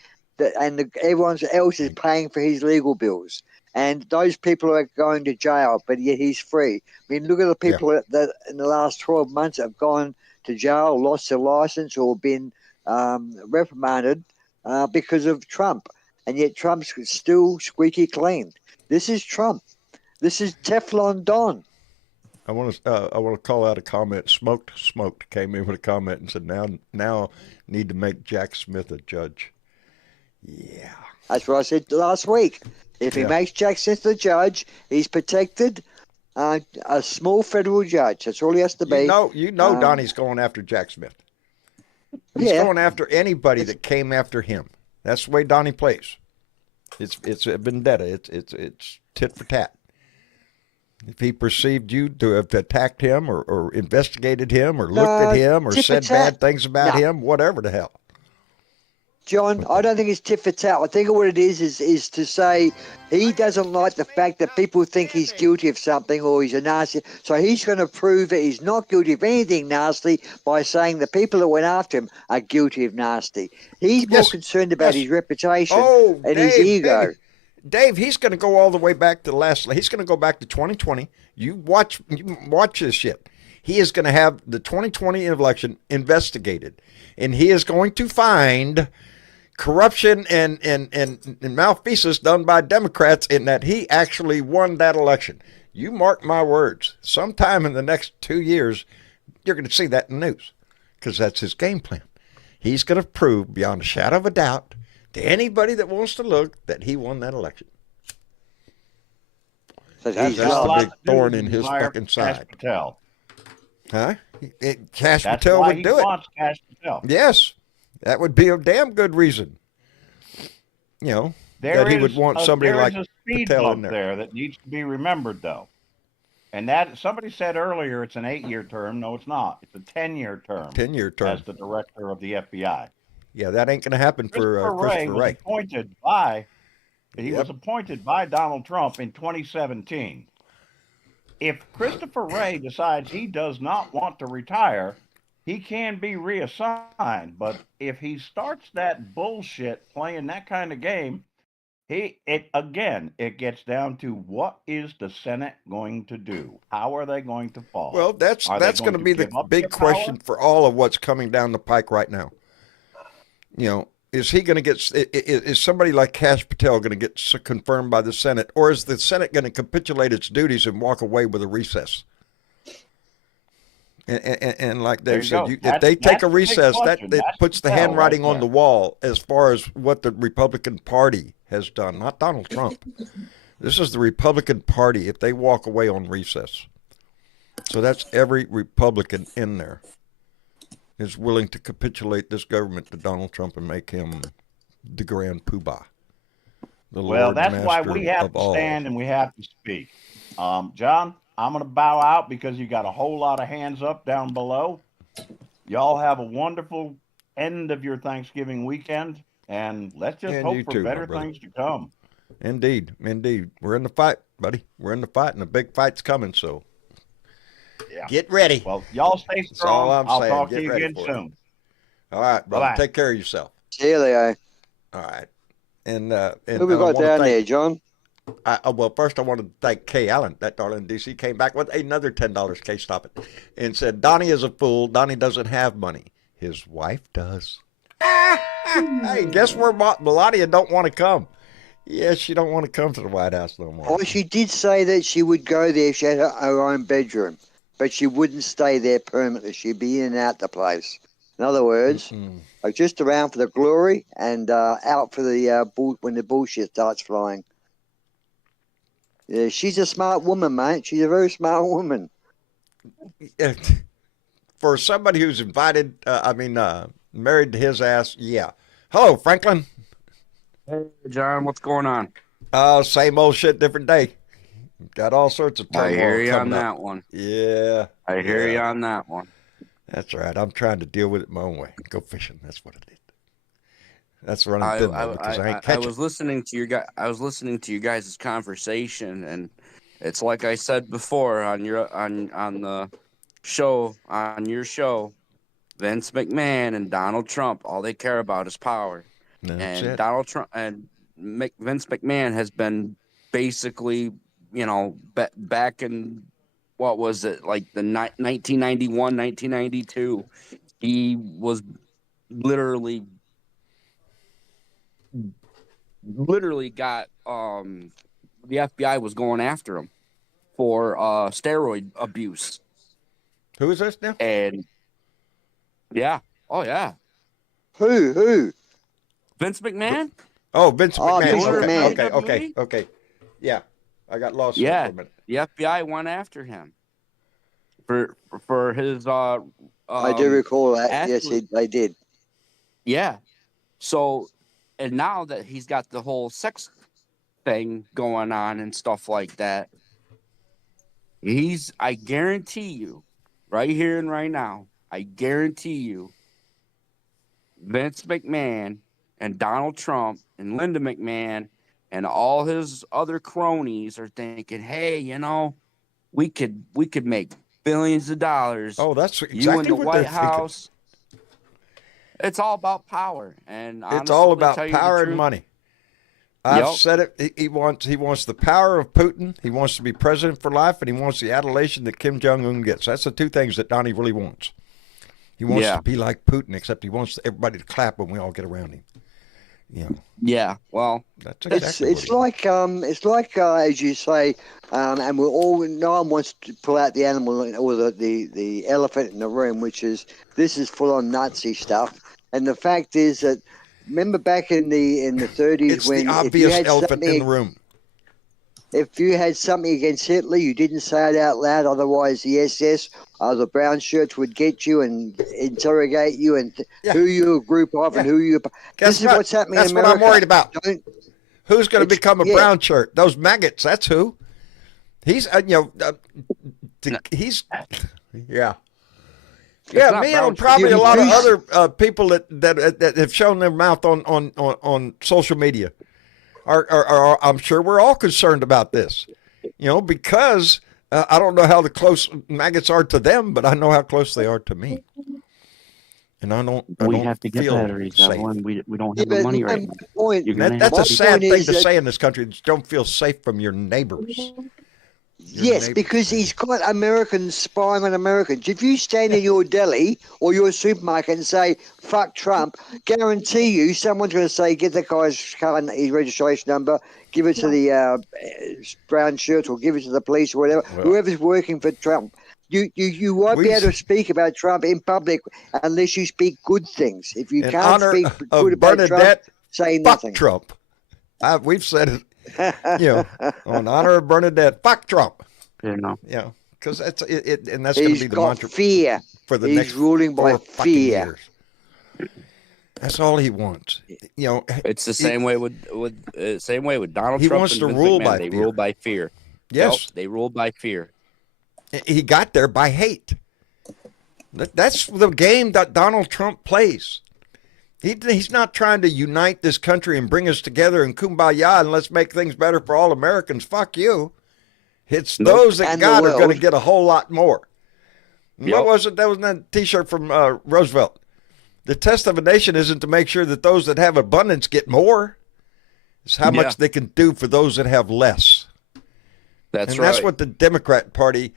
everyone else is paying for his legal bills. And those people are going to jail, but yet he's free. I mean, look at the people that in the last 12 months have gone to jail, lost their license, or been reprimanded because of Trump. And yet Trump's still squeaky clean. This is Trump. This is Teflon Don. I want to call out a comment. Smoked came in with a comment and said, now need to make Jack Smith a judge. Yeah. That's what I said last week. If he makes Jack Smith a judge, he's protected. A small federal judge. That's all he has to be. You know, Donnie's going after Jack Smith. He's going after anybody that came after him. That's the way Donnie plays. It's a vendetta. It's tit for tat. If he perceived you to have attacked him or investigated him or looked at him or said bad things about him, whatever the hell. John, I don't think it's tit for tat. I think what it is to say he doesn't like the fact that people think he's guilty of something or he's a nasty. So he's going to prove that he's not guilty of anything nasty by saying the people that went after him are guilty of nasty. He's more concerned about his reputation and his ego. Dave, he's going to go all the way back to he's going to go back to 2020. You watch this shit. He is going to have the 2020 election investigated, and he is going to find corruption and malfeasance done by Democrats in that he actually won that election. You mark my words. Sometime in the next 2 years, you're going to see that in the news because that's his game plan. He's going to prove beyond a shadow of a doubt to anybody that wants to look that he won that election. So that's the big thorn in his fucking side. Patel. Huh? Cash Patel would do it. Cash Patel. Yes. That would be a damn good reason. You know, that he would want somebody like Patel in there. That needs to be remembered, though. And that somebody said earlier it's an 8-year term. No, it's not. It's a 10-year term. 10-year term. As the director of the FBI. Yeah, that ain't going to happen for Christopher Wray. He was appointed by Donald Trump in 2017. If Christopher Wray decides he does not want to retire, he can be reassigned. But if he starts that bullshit playing that kind of game, it gets down to what is the Senate going to do? How are they going to fall? Well, that's going to be the big question for all of what's coming down the pike right now. You know, is he going to get? Is somebody like Cash Patel going to get confirmed by the Senate, or is the Senate going to capitulate its duties and walk away with a recess? And like Dave said, if they take a recess, that puts the handwriting on the wall as far as what the Republican Party has done, not Donald Trump. This is the Republican Party if they walk away on recess. So that's every Republican in there is willing to capitulate this government to Donald Trump and make him the grand poobah. Well, that's why we have to stand and we have to speak. John, I'm going to bow out because you got a whole lot of hands up down below. Y'all have a wonderful end of your Thanksgiving weekend, and let's just hope for better things to come. Indeed. We're in the fight, buddy. We're in the fight, and the big fight's coming, so get ready. Well, y'all stay strong. I'll talk to you again soon. All right, brother. Bye-bye. Take care of yourself. See you, Leo. All right. And who we got down there, John? Well, first I wanted to thank Kay Allen. That darling DC came back with another $10. Kay, stop it. And said, Donnie is a fool. Donnie doesn't have money. His wife does. Hey, guess where Melania don't want to come? Yes, she don't want to come to the White House no more. Oh, she did say that she would go there if she had her own bedroom. But she wouldn't stay there permanently. She'd be in and out the place. In other words, like just around for the glory and out for the when the bullshit starts flying. Yeah, she's a smart woman, mate. She's a very smart woman. For somebody who's married to his ass, yeah. Hello, Franklin. Hey, John, what's going on? Same old shit, different day. Got all sorts of turmoil. I hear you on that one. Yeah. I hear you on that one. That's right. I'm trying to deal with it my own way. Go fishing. That's what it is. That's running I thin though, because I ain't I catching. was listening to I was listening to you guys' conversation, and it's like I said before on the show on your show. Vince McMahon and Donald Trump, all they care about is power. That's And it. Donald Trump and Vince McMahon has been basically, back in what was it, like the 1991, 1992. He was literally, literally got the FBI was going after him for steroid abuse. Who is this now? And yeah, oh yeah, Who? Vince McMahon. Oh, Vince Oh, McMahon. Vince McMahon. Okay. Yeah, I got lost there Yeah, for a minute. the FBI went after him for his I do recall that. Yes, athlete. they did. Yeah. So, and now that he's got the whole sex thing going on and stuff like that, I guarantee you, right here and right now, I guarantee you, Vince McMahon and Donald Trump and Linda McMahon and all his other cronies are thinking, hey, we could make billions of dollars. Oh, that's You in exactly the what White they're thinking. House. It's all about power, and It's all honestly, about tell you the power and truth, money. I've Yep. said it. He wants the power of Putin. He wants to be president for life, and he wants the adulation that Kim Jong-un gets. That's the two things that Donnie really wants. He wants Yeah. to be like Putin, except he wants everybody to clap when we all get around him. Yeah, well, That's exactly It's like as you say, and no one wants to pull out the animal or the elephant in the room, which is this is full on Nazi stuff. And the fact is that remember back in the 30s it's when the if you obvious had elephant in the something room. if you had something against Hitler, you didn't say it out loud. Otherwise, the SS, the brown shirts would get you and interrogate you and Yeah. who you're a group of and Yeah. who you. Guess This is what? what's happening That's in what America. I'm worried about. Don't, Who's going to It's- become a yeah. brown shirt? Those maggots. That's who. He's he's yeah. Yeah, not me brown and probably shirt. a lot of You- other people that have shown their mouth on social media are I'm sure we're all concerned about this, because I don't know how the close maggots are to them, but I know how close they are to me, and I don't have to get feel batteries, safe. Evelyn. We don't yeah, have the but money my right now. point, You're gonna That's have a to- sad point thing is to that- say in this country. Just don't feel safe from your neighbors. Yes, neighbors, because man. he's got Americans spying on Americans. If you stand in your deli or your supermarket and say, fuck Trump, guarantee you someone's going to say, get that guy's car and his registration number, give it to the brown shirt or give it to the police or whatever, Well- whoever's working for Trump. You won't be We- able to speak about Trump in public unless you speak good things. If you In can't honor speak of good about Trump, Bernadette, say fuck nothing. Trump. We've said it, on honor of Bernadette, fuck Trump. Because that's it, and that's going to He's be the got mantra fear. for the He's next ruling by 4 fucking fear. years. That's all he wants. It's the same way with Donald He Trump wants and to Vince rule McMahon. by They fear. rule by fear. Yes, Yep, they rule by fear. he got there by hate. That's the game that Donald Trump plays. He's not trying to unite this country and bring us together and kumbaya and let's make things better for all Americans. Fuck you. It's Nope. those that And the got are going to world. get a whole lot more. Yep. What was it? That was that T-shirt from Roosevelt. The test of a nation isn't to make sure that those that have abundance get more. It's how Yeah. much they can do for those that have less. That's And right. that's what the Democrat Party,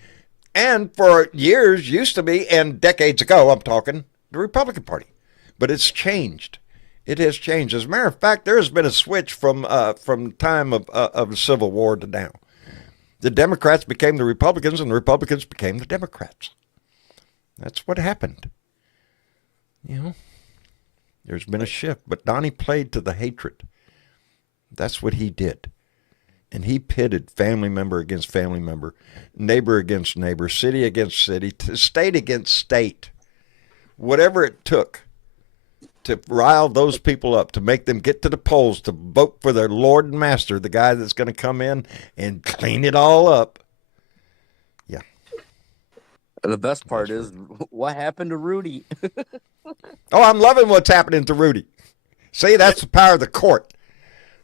and for years used to be, and decades ago, I'm talking, the Republican Party. But it's changed. It has changed. As a matter of fact, there has been a switch from time of the Civil War to now. The Democrats became the Republicans, and the Republicans became the Democrats. That's what happened. There's been a shift. But Donnie played to the hatred. That's what he did. And he pitted family member against family member, neighbor against neighbor, city against city, state against state. Whatever it took to rile those people up, to make them get to the polls, to vote for their Lord and Master, the guy that's going to come in and clean it all up. Yeah. The best part is what happened to Rudy. Oh, I'm loving what's happening to Rudy. See, that's the power of the court.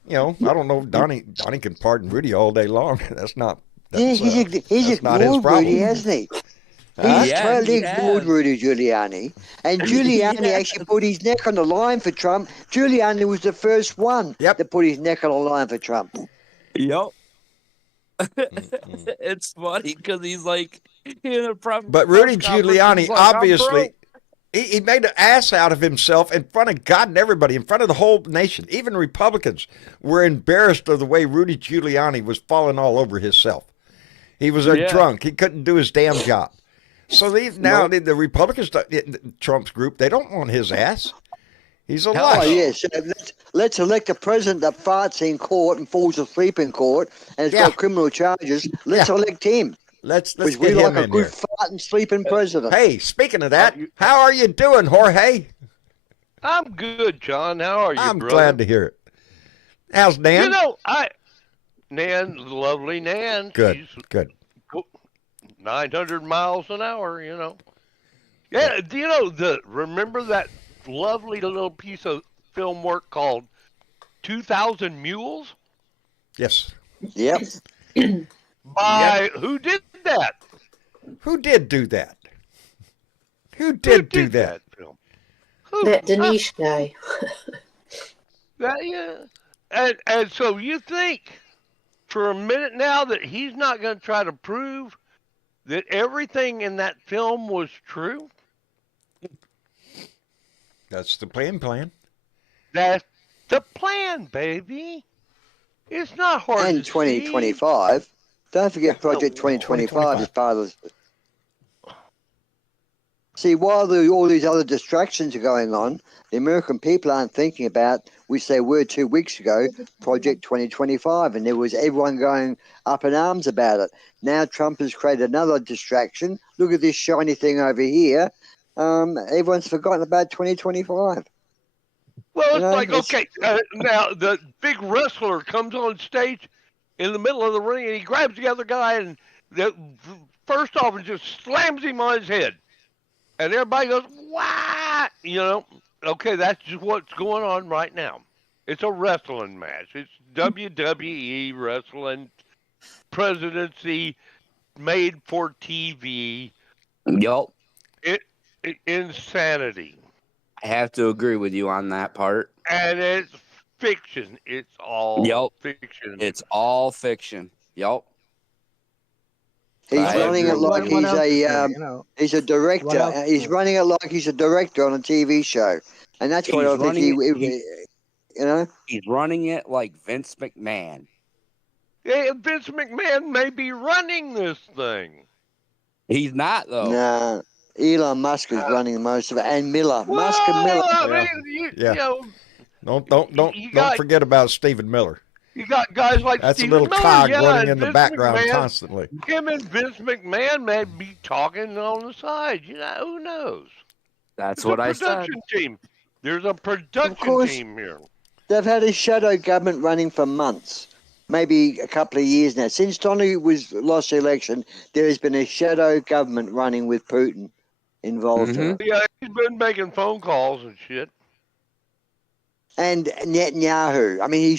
You know, I don't know if Donnie can pardon Rudy all day long. That's not. Yeah, That's, he's that's not his ignored problem. Rudy, hasn't he? Huh? He's Yeah, totally he ignored has. Rudy Giuliani. And Giuliani Yes. actually put his neck on the line for Trump. Giuliani was the first one Yep. that put his neck on the line for Trump. Yep. It's funny because he's like in a But Rudy Giuliani, obviously, he made an ass out of himself in front of God and everybody, in front of the whole nation. Even Republicans were embarrassed of the way Rudy Giuliani was falling all over himself. He was a drunk. He couldn't do his damn job. So the Republicans, Trump's group, they don't want his ass. He's a Oh, lush. yes. Let's elect a president that farts in court and falls asleep in court and has got criminal charges. Let's elect him. Let's Because get we him like a in good here. farting, sleeping president. Hey, speaking of that, how are you doing, Jorge? I'm good, John. How are you, I'm brother? glad to hear it. How's Nan? You know, Nan, lovely Nan. Good, She's good. 900 miles an hour, you know. Yeah, do you know, remember that lovely little piece of film work called 2,000 Mules? Yes. Yep. By who did that? Who did do that? Who did do that? film? Who? That Denise guy. Yeah. And so you think for a minute now that he's not going to try to prove that everything in that film was true? That's the plan. That's the plan, baby. It's not hard And to 2025. Don't forget Project 2025 is part of this. See, while all these other distractions are going on, the American people aren't thinking about, which they were 2 weeks ago, Project 2025, and there was everyone going up in arms about it. Now Trump has created another distraction. Look at this shiny thing over here. Everyone's forgotten about 2025. Well, it's know, like, it's- okay, now the big wrestler comes on stage in the middle of the ring and he grabs the other guy and first off and just slams him on his head. And everybody goes, what? You know, okay, that's just what's going on right now. It's a wrestling match. It's WWE wrestling, presidency, made for TV. Yup. Insanity. I have to agree with you on that part. And it's fiction. It's all fiction. It's all fiction. Yup. He's I running it agree. like What he's else is there, a you know? he's a director. What else is He's there? running it like he's a director on a TV show, and that's what He's I think running you know. He's running it like Vince McMahon. Yeah, Vince McMahon may be running this thing. He's not though. Nah, Elon Musk is running most of it, and Miller, Musk and Miller. I mean, Yeah. you know, Don't You got- forget about Stephen Miller. you got guys like That's Stephen a little Miller, cog yeah, running and in the Vince background McMahon. constantly. Him and Vince McMahon may be talking on the side. You know, who knows? That's It's what a I said. production team. There's a production course. team here. They've had a shadow government running for months, maybe a couple of years now. Since Donald lost the election, there has been a shadow government running with Putin involved in it. Yeah, he's been making phone calls and shit. And Netanyahu. I mean,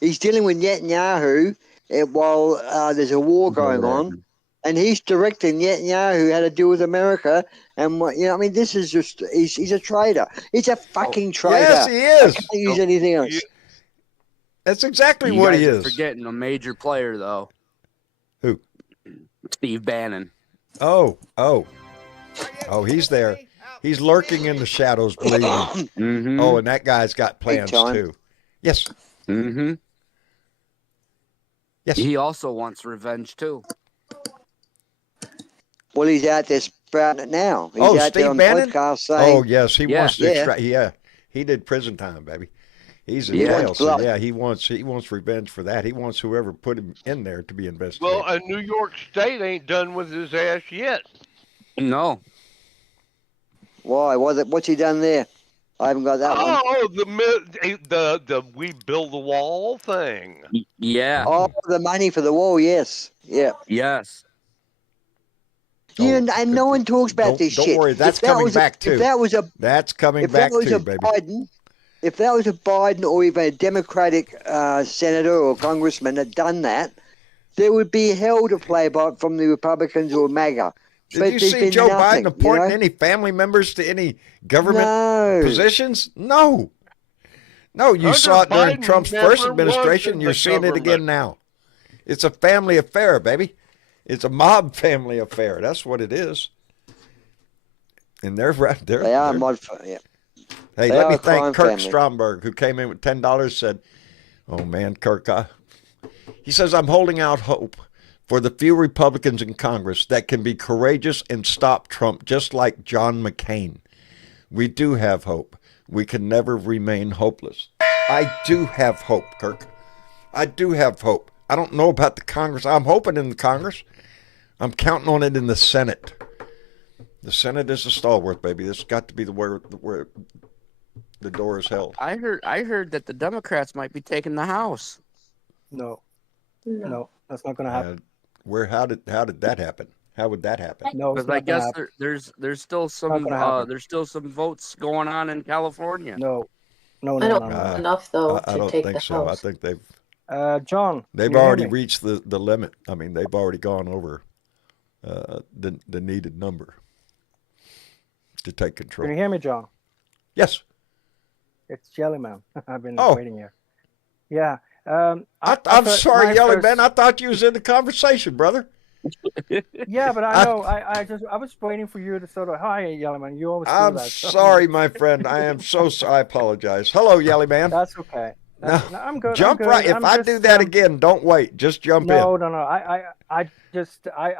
he's dealing with Netanyahu while there's a war going on, and he's directing Netanyahu how to deal with America. And I mean, this is just—he's a traitor. He's a fucking traitor. Yes, he is. I can't use anything else. That's exactly You what guys he are is. forgetting a major player though. Who? Steve Bannon. Oh, he's there. He's lurking in the shadows, believe me. Mm-hmm. Oh, and that guy's got plans time. too. Yes. Mm-hmm. Yes. He also wants revenge too. Well, he's out there sprouting it now. He's Oh, out there Steve on Bannon? podcasts saying, Oh, yes. He wants to Yeah. extract. Yeah. He did prison time, baby. He's in Yeah. jail. So, Blood. yeah, he wants revenge for that. He wants whoever put him in there to be investigated. Well, New York State ain't done with his ass yet. No. "Why? What's he done there?" I haven't got that one. Oh, the we build the wall thing. Yeah. Oh, the money for the wall. Yes. Yeah. Yes. And no one talks about this don't shit. worry, that's coming back too. If that was a That's coming if back that was too, a baby. Biden, if that was a Biden or even a Democratic senator or congressman had done that, there would be hell to play by from the Republicans or MAGA. Did you see Joe Biden appointing any family members to any government positions? No. No, you saw it during Trump's first administration. You're seeing it again now. It's a family affair, baby. It's a mob family affair. That's what it is. And they're They are mod. Yeah. Hey, let me thank Kirk Stromberg, who came in with $10, said, oh, man, Kirk, he says, I'm holding out hope for the few Republicans in Congress that can be courageous and stop Trump, just like John McCain. We do have hope. We can never remain hopeless. I do have hope, Kirk. I do have hope. I don't know about the Congress. I'm hoping in the Congress. I'm counting on it in the Senate. The Senate is a stalwart, baby. This has got to be where the door is held. I heard that the Democrats might be taking the House. No, that's not going to happen. How did that happen? How would that happen? No, because I guess there's still some votes going on in California. No. I don't know enough though I to don't take think the so. House. I think they've John. They've already reached the limit. I mean, they've already gone over the needed number to take control. Can you hear me, John? Yes. It's Jellyman. I've been waiting here. Yeah. I'm sorry, Jellyman. I thought you was in the conversation, brother. Yeah, but I know. I was waiting for you to sort of, hi, Jellyman. You always do that. I'm sorry, my friend. I am so sorry. I apologize. Hello, Jellyman. That's okay. No, I'm good. Jump I'm good. right. If I do that again, don't wait. Just jump in. No. I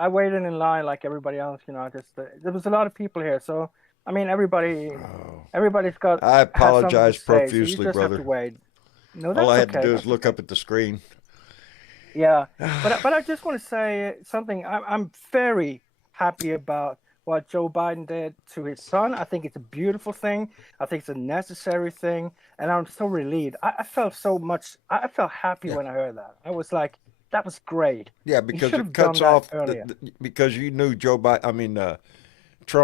waited in line like everybody else. You know, there was a lot of people here, so I mean, everybody's got. I apologize profusely, so you just brother. Have to wait. No, that's all I had okay. to do is look up at the screen. Yeah, but I just want to say something. I'm very happy about what Joe Biden did to his son. I think it's a beautiful thing. I think it's a necessary thing, and I'm so relieved. I felt so much. I felt happy when I heard that. I was like, that was great. Yeah, because it cuts off because you knew Trump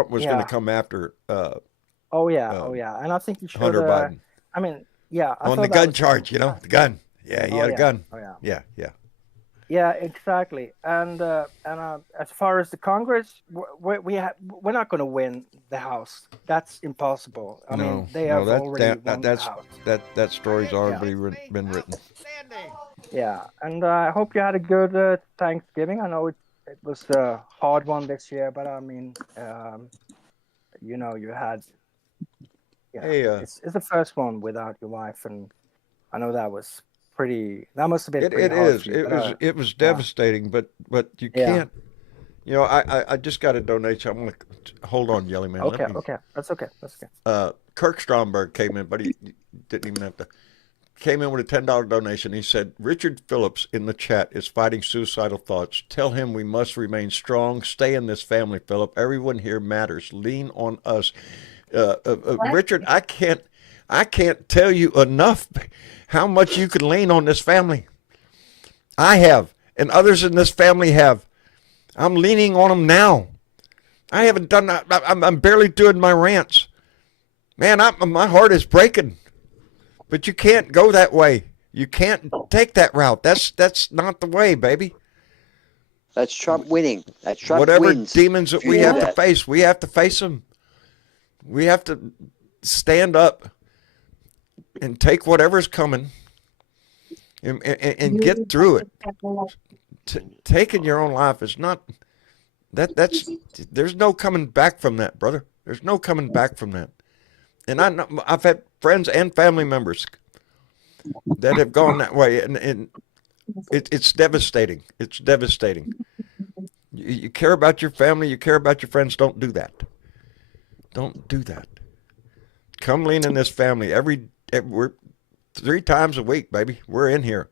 was going to come after. Oh yeah, and I think you should. Hunter Biden. I mean, yeah. On the gun charge, the gun. Yeah, he had a gun. Oh yeah. Yeah. Yeah, exactly. And as far as the Congress, we're not going to win the House. That's impossible. I mean, they have already won the House. That story's already been written. Yeah, and I hope you had a good Thanksgiving. I know it was a hard one this year, but I mean, you had. Yeah, it's the first one without your wife, and I know that was. That must have been pretty hard for you, it was devastating, but you can't. I just got a donation. I'm gonna hold on, Jellyman. Okay, that's okay. Kirk Stromberg came in, but he didn't even have to. Came in with a $10 donation. He said, Richard Phillips in the chat is fighting suicidal thoughts. Tell him we must remain strong. Stay in this family, Philip. Everyone here matters. Lean on us. Richard, I can't tell you enough how much you can lean on this family. I have, and others in this family have. I'm leaning on them now. I haven't done that. I'm barely doing my rants. Man, my heart is breaking. But you can't go that way. You can't take that route. That's not the way, baby. That's Trump winning. That's Trump Whatever wins. demons that we have to face, we have to face them. We have to stand up and take whatever's coming and get through it. Taking your own life is not that's there's no coming back from that, brother. There's no coming back from that. And I've had friends and family members that have gone that way, and it's devastating. It's devastating. You care about your family, you care about your friends. Don't do that. Don't do that. Come lean in this family. We're 3 times a week, baby. We're in here.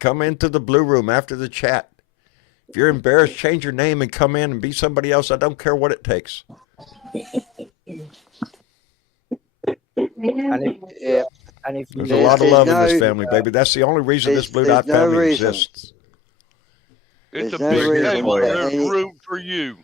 Come into the blue room after the chat. If you're embarrassed, change your name and come in and be somebody else. I don't care what it takes. There's a lot of love in this family, baby. That's the only reason this Blue Dot family exists. It's a big table. There's room for you.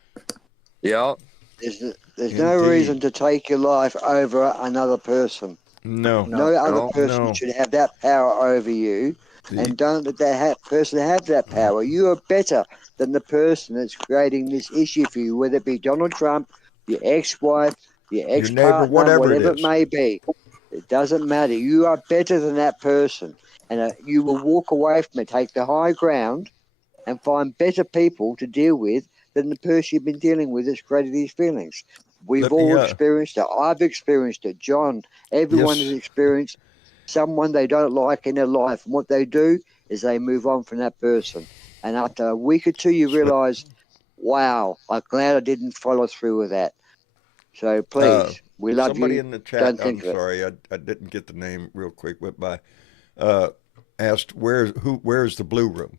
Yep. There's no Indeed. reason to take your life over another person. No. No other no, person no. should have that power over you, The- and don't let that person have that power. You are better than the person that's creating this issue for you, whether it be Donald Trump, your ex-wife, your Your neighbor, ex-partner, whatever it whatever it is. may be. It doesn't matter. You are better than that person, and you will walk away from it, take the high ground, and find better people to deal with than the person you've been dealing with that's created these feelings. We've Let me, all experienced it. I've experienced it. John, everyone Yes. has experienced someone they don't like in their life. And what they do is they move on from that person. And after a week or two, you realise, wow, I'm glad I didn't follow through with that. So please, we love Somebody you. in the chat, Don't I'm think of it. sorry, I didn't get the name real quick, went by, asked where's the Blue Room?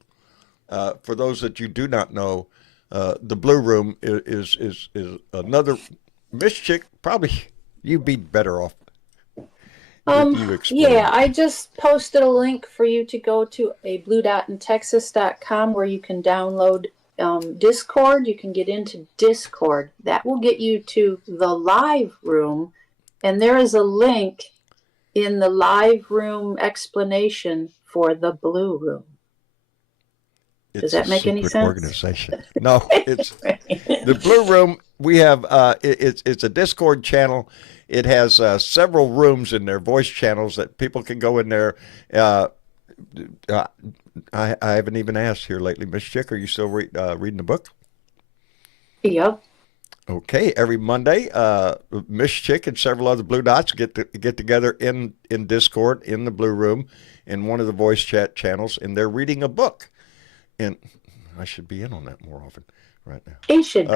For those that you do not know, the Blue Room is another Miss Chick. Probably you'd be better off. If you explain. Yeah, I just posted a link for you to go to a bluedotintexas.com where you can download Discord. You can get into Discord. That will get you to the live room. And there is a link in the live room explanation for the Blue Room. Does that make any sense? Organization. No, it's the Blue Room. We have it's a Discord channel. It has several rooms in there, voice channels that people can go in there. I haven't even asked here lately, Miss Chick. Are you still reading the book? Yep. Okay, every Monday, Miss Chick and several other Blue Dots get together in Discord in the Blue Room in one of the voice chat channels, and they're reading a book. And I should be in on that more often right now. It should be.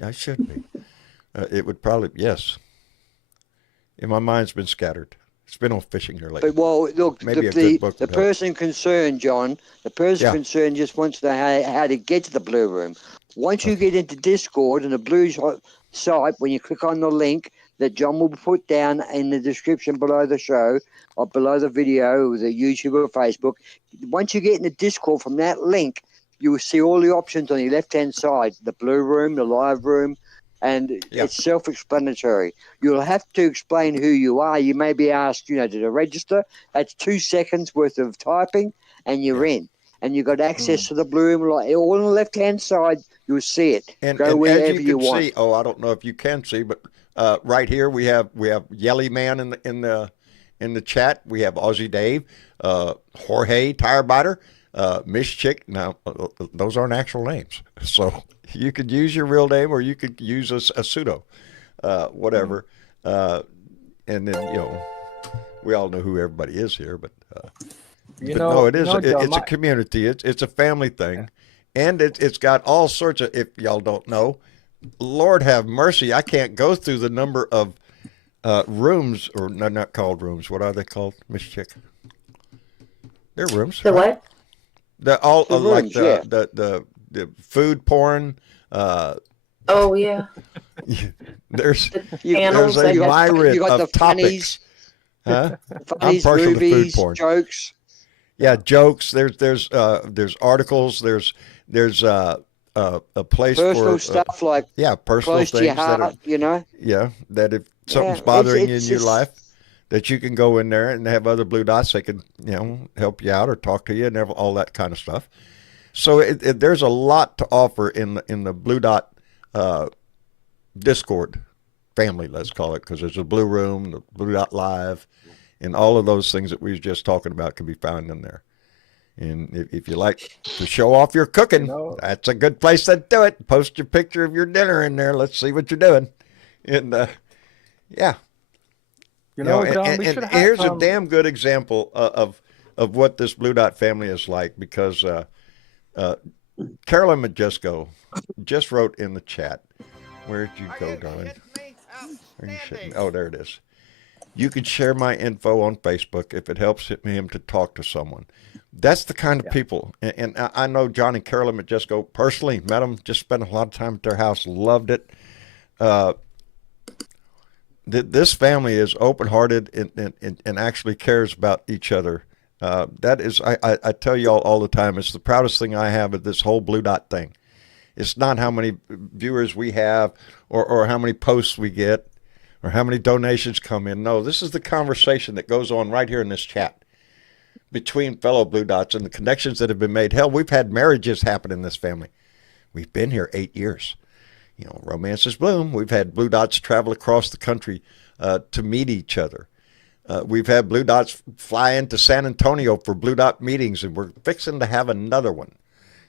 I should be. It would probably, yes. And my mind's been scattered. It's been on fishing here lately. But well, look, Maybe a the good book would help. person concerned, John, the person concerned just wants to know how to get to the Blue Room. Once you get into Discord and the Blue site, when you click on the link that John will put down in the description below the show or below the video, the YouTube or Facebook, once you get in the Discord from that link, you will see all the options on your left-hand side, the Blue Room, the Live Room, and it's self-explanatory. You'll have to explain who you are. You may be asked, to register. That's 2 seconds worth of typing, and you're in. And you've got access to the Blue Room. Like, all on the left-hand side, you'll see it. Go wherever as you can want. see, I don't know if you can see, but right here we have Yelly Man in the chat. We have Aussie Dave, Jorge Tirebiter, Miss Chick. Now those aren't actual names, so you could use your real name or you could use a pseudo, whatever. And then we all know who everybody is here, but no, it is. It's a community. It's a family thing, and it's got all sorts of. If y'all don't know, Lord have mercy, I can't go through the number of rooms, or no, not called rooms. What are they called, Miss Chick? They're rooms. The right? what? The all The like rooms, the food porn. Oh yeah. There's Channels, a I guess. myriad You got the of topics. funnies, I'm partial movies, to food porn. jokes. Yeah, jokes. There's articles. There's a place Personal for stuff like personal close to things your heart, that are that if something's Yeah, bothering you in it's your just- life, that you can go in there and have other Blue Dots that can help you out or talk to you and all that kind of stuff. So there's a lot to offer in the Blue Dot Discord family, let's call it, because there's a Blue Room, the Blue Dot Live, and all of those things that we were just talking about can be found in there. And if you like to show off your cooking, that's a good place to do it. Post your picture of your dinner in there. Let's see what you're doing. And John, we should have. here's a damn good example of what this Blue Dot family is like, because Carolyn Majesco just wrote in the chat. Where'd you go, darling? Oh, there it is. You can share my info on Facebook if it helps him to talk to someone. That's the kind of people. And I know John and Carolyn Majesco personally, met them, just spent a lot of time at their house, loved it. This family is open-hearted and actually cares about each other. That is, I tell you all the time, it's the proudest thing I have of this whole Blue Dot thing, It's not how many viewers we have or how many posts we get or how many donations come in. No, this is the conversation that goes on right here in this chat between fellow Blue Dots and the connections that have been made. Hell, we've had marriages happen in this family. We've been here 8 years. You know, romances bloom. We've had Blue Dots travel across the country to meet each other. We've had Blue Dots fly into San Antonio for Blue Dot meetings, and we're fixing to have another one.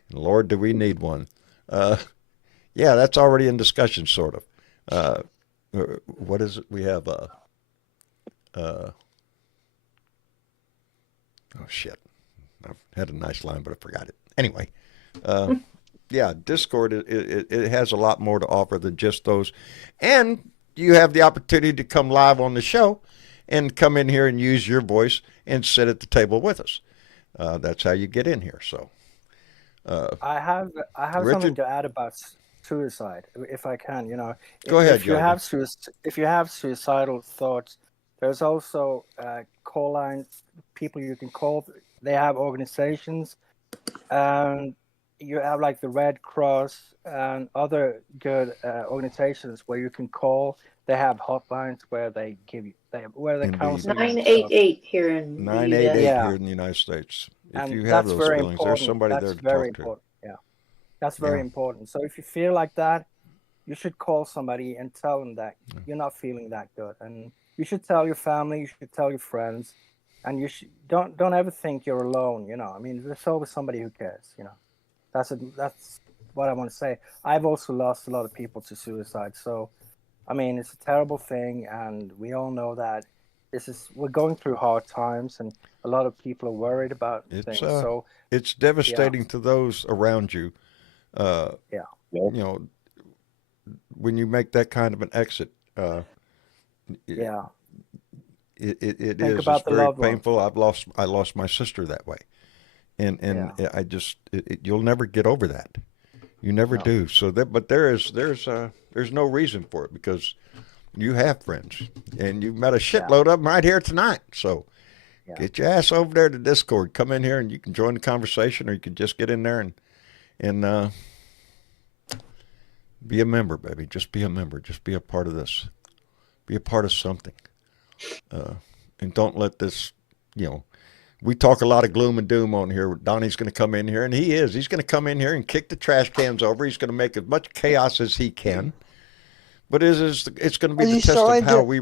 And Lord, do we need one. Yeah, that's already in discussion, sort of. What is it? We have oh, shit. I've had a nice line, but I forgot it. Anyway, yeah, Discord, it has a lot more to offer than just those. And you have the opportunity to come live on the show and come in here and use your voice and sit at the table with us. That's how you get in here. So, I have Richard? something to add about suicide, if I can. You know, Go ahead, if you Yogi. have if you have suicidal thoughts, there's also call lines, people you can call. They have organizations, and you have like the Red Cross and other good organizations where you can call. They have hotlines where they give you, where they Indeed. counsel. 988 here in 988 Yeah. here in the United States. If And you have that's those very feelings, important. there's somebody That's there to very talk to. important. Yeah, that's very Yeah. important. So if you feel like that, you should call somebody and tell them that you're not feeling that good, and you should tell your family, you should tell your friends, and you should don't ever think you're alone. You know, I mean, there's always somebody who cares. You know, that's what I want to say. I've also lost a lot of people to suicide, so I mean, it's a terrible thing, and we all know that we're going through hard times, and a lot of people are worried about things. So It's devastating to those around you. Yeah. You know, when you make that kind of an exit, yeah, it Think is. about It's the very loved ones. painful. I lost my sister that way, and I just you'll never get over that. You never No. do. So but there's no reason for it because you have friends and you've met a shitload of them right here tonight. So Yeah. get your ass over there to Discord. Come in here and you can join the conversation, or you can just get in there and be a member, baby. Just be a member. Just be a part of this. Be a part of something. And don't let this, you know, we talk a lot of gloom and doom on here. Donnie's going to come in here, and he is. He's going to come in here and kick the trash cans over. He's going to make as much chaos as he can. But it's going to be Has the he test of signed how it? we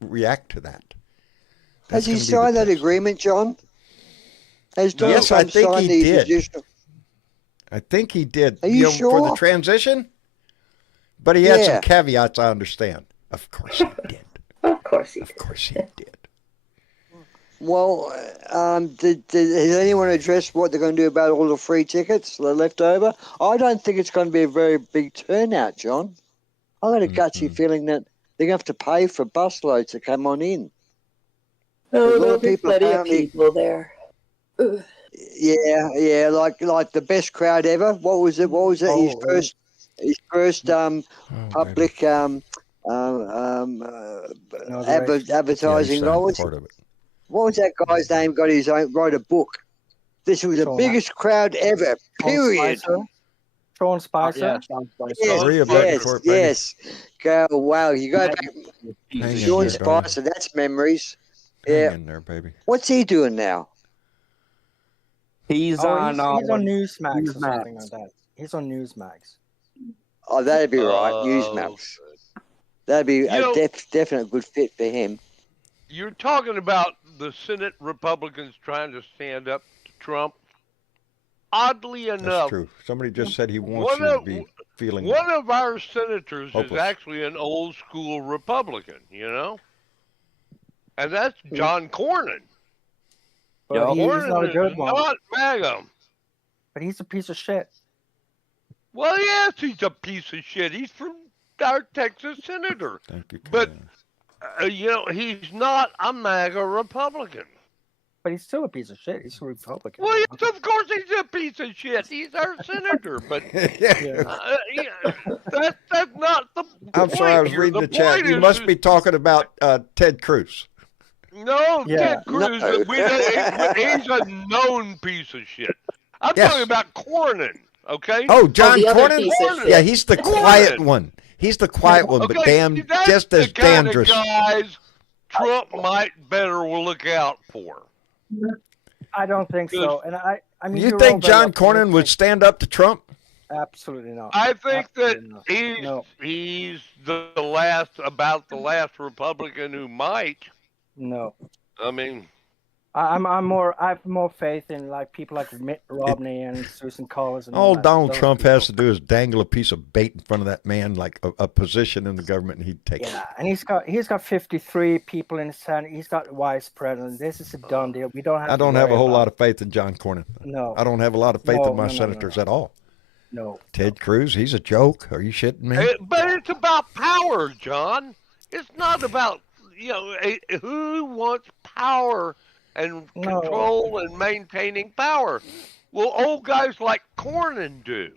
react to that. Has That's he gonna be the signed that test. agreement, John? Has Donald Yes, I Trump think signed he the did. additional? I think he did. Are you know, for the sure? transition? But he had some Yeah. caveats, I understand. Of course he did. Of course he Of did. course he did. Well, has anyone addressed what they're going to do about all the free tickets that are left over? I don't think it's going to be a very big turnout, John. I've got a gutsy feeling that they're going to have to pay for busloads to come on in. Oh, A lot there'll of be people plenty of apparently- people there. Ugh. Yeah, like the best crowd ever. What was it? Oh, His first public Inauguration. advertising yeah, role. he signed part of it. What was that guy's name? Got his own, wrote a book. This was the Sean- biggest crowd ever. Period. Sean Spicer. Yeah, Sean Spicer. Yes, Maria yes, Betancourt, baby. yes. Go, wow, you go back. Piece Hang of in Sean there, shit. darling. Spicer, that's memories. Hang Yeah. in there, baby. What's he doing now? He's Oh, on. he's on Newsmax or Newsmax. something like that. He's on Newsmax. Oh, that'd be right. Oh, Newsmax. That'd be a know- definite good fit for him. You're talking about the Senate Republicans trying to stand up to Trump. Oddly That's enough, true. Somebody just said he wants one you to of- be feeling one of our senators hopeless. is actually an old school Republican, you know? And that's John Cornyn. But Yeah. he's not a Cornyn good is one. not MAGA. But he's a piece of shit. Well, yes, he's a piece of shit. He's from our Texas senator. Thank you, But- Karen. You know, he's not a MAGA Republican. But he's still a piece of shit. He's a Republican. Well, yes, of course he's a piece of shit. He's our senator. But that's not the I'm sorry, I was here. reading the chat. point You is- must be talking about Ted Cruz. No, Yeah. Ted Cruz, No. he's a known piece of shit. I'm Yes. talking about Cornyn, Okay. Oh, John the other Cornyn? piece of shit. Yeah, he's the quiet one. He's the quiet one, but Okay, damn, that's just as the kind dangerous. of guys Trump might better will look out for. I don't think so. And I mean, You you're think all very John Cornyn would optimistic. stand up to Trump? Absolutely not. I think that Absolutely not. he's the last Republican who might. No. I mean, I have more faith in like people like Mitt Romney and Susan Collins. And All that. Donald Those Trump people. has to do is dangle a piece of bait in front of that man, like a position in the government, and he'd take it. Yeah, and he's got 53 people in the Senate. He's got vice president. This is a done deal. We don't have. I don't have a whole lot of faith in John Cornyn. No. I don't have a lot of faith No, in my no, no, senators no. at all. No. Ted Cruz, he's a joke. Are you shitting me? but it's about power, John. It's not about who wants power and No. control and maintaining power. Well, old guys like Cornyn do.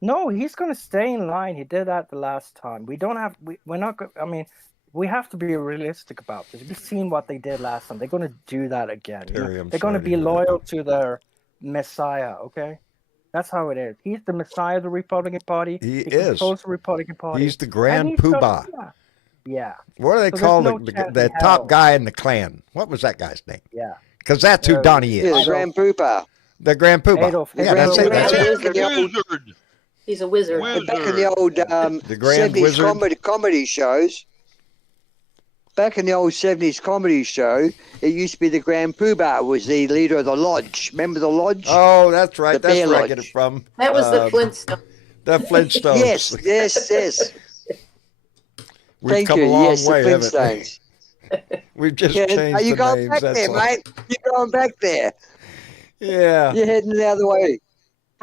No, he's going to stay in line. He did that the last time. We don't have. We're not. I mean, we have to be realistic about this. We've seen what they did last time. They're going to do that again. Terry, I'm They're going to sorry be to hear loyal to their messiah. Okay, that's how it is. He's the messiah of the Republican Party. He is. controls the Republican Party. He's the And grand he's got- poobah. Yeah. What do they So call there's no chance in the hell. top guy in the Klan? What was that guy's name? Yeah. Because that's who Donnie Yeah, is. the Grand Pooper. The grand poobah. Adolf Yeah, Hitler. that's it. That's it. Back in the old, Wizard. He's a wizard. back in the old The Grand 70s Wizard. comedy shows. Back in the old 70s comedy show, it used to be the Grand Poobah was the leader of the lodge. Remember the lodge? Oh, that's right. The That's Bear where I Lodge. get it from. That was the Flintstones. The Flintstones. Yes. We've Thank come you. a long Yes, way, the haven't we? Flintstones. We've just Yeah, changed are you the going names. back That's there, all. mate? You're going back there. Yeah. You're heading the other way.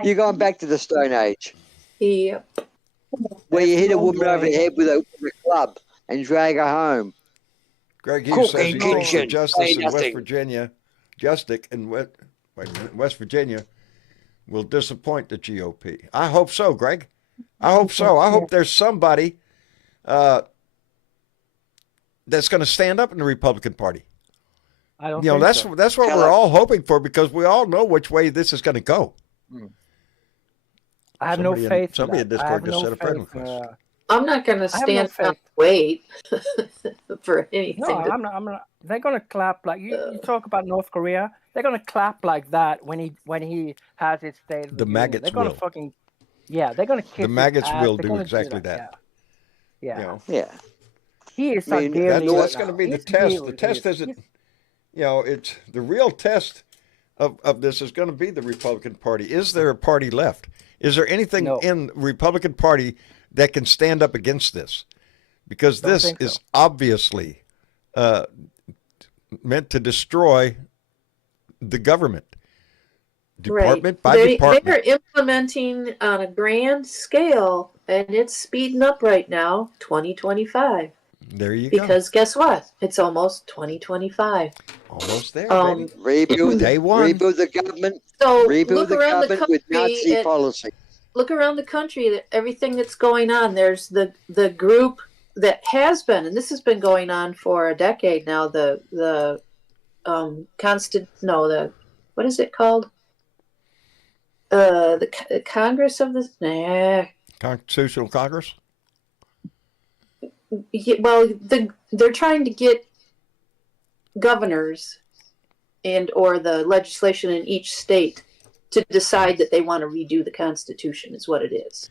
You're going back to the Stone Age, Yep. where you hit a woman over the head with a club and drag her home. Greg Hughes Cook says he and thinks the kitchen, justice say in West nothing. Virginia, West Virginia, will disappoint the GOP. I hope so, Greg. I hope so. I hope there's somebody that's going to stand up in the Republican Party. I don't. You know, think that's so. that's what we're all hoping for, because we all know which way this is going to go. I have Somebody no in- faith. somebody in in that. I Discord have just no said a friend faith, request. I'm not going to I have no stand up faith. and wait for anything. No, I'm not. They're gonna clap like you talk about North Korea. They're gonna clap like that when he has his state. of The Union. maggots They're gonna will. fucking they're gonna kiss The his maggots ass. will They're do gonna exactly that. Yeah. You know, Yeah. He is I mean, Siberian. that's now. going to be the He's test. real- The test he's- isn't, you know, it's the real test of this is going to be the Republican Party. Is there a party left? Is there anything No. in the Republican Party that can stand up against this? Because Don't this think so. is obviously meant to destroy the government, department by department. They're implementing on a grand scale, and it's speeding up right now, 2025. There you go. Because guess what? It's almost 2025. Almost there, baby. Rebuild, Day one. rebuild the government. So Rebuild look the around the government with country. Nazi policy. Look around the country. Everything that's going on. There's the group that has been, and this has been going on for a decade now. The what is it called? The Congress of the Constitutional Congress. well, they're trying to get governors and or the legislation in each state to decide that they want to redo the Constitution is what it is.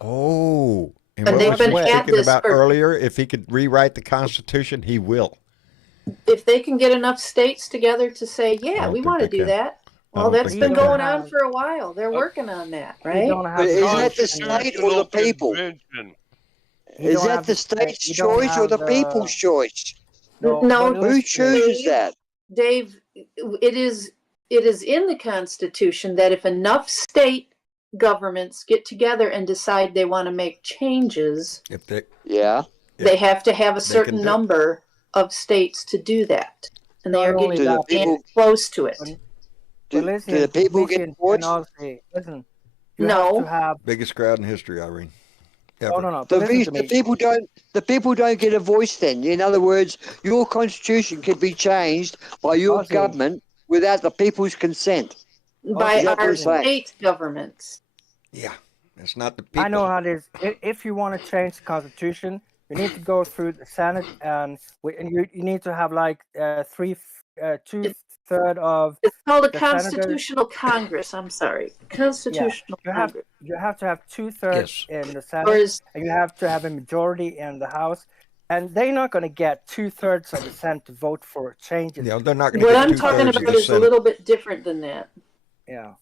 Oh, and And what they've was he been at speaking this about for- earlier? If he could rewrite the Constitution, he will. If they can get enough states together to say, I yeah, don't we think want to they do can. that. I Well, don't that's think been they can. going on for a while. They're working on that, You right? don't have But is that the constitutional- state or the people? Convention. you Is don't that have the state's you don't choice or the have people's choice? No, but Who listen, chooses that? Dave, it is in the Constitution that if enough state governments get together and decide they want to make changes, If they, Yeah. they have to have a They certain can do it. number of states to do that. And they Not are only getting that, people- close to it. Do, But listen, do the people get listen, voice? honestly, listen. You No. have to have. biggest crowd in history, Irene. No, Ever. no, no. The, But listen vis- to the me. people don't. The people don't get a voice. Then, in other words, your constitution can be changed by your Ozzy. government without the people's consent. By Is that what our you're saying? state governments. Yeah, it's not the people. I know how it is. If you want to change the Constitution, you need to go through the Senate, and you need to have like 2/3 of It's called a the senators. constitutional Congress. I'm sorry, constitutional Congress. You have to have 2/3 Yes. in the Or Senate, is and you have to have a majority in the House. And they're not going to get 2/3 of the Senate to vote for changes. You know, they're not going to what get I'm talking 2/3 of about the is a Senate. little bit different than that. Yeah.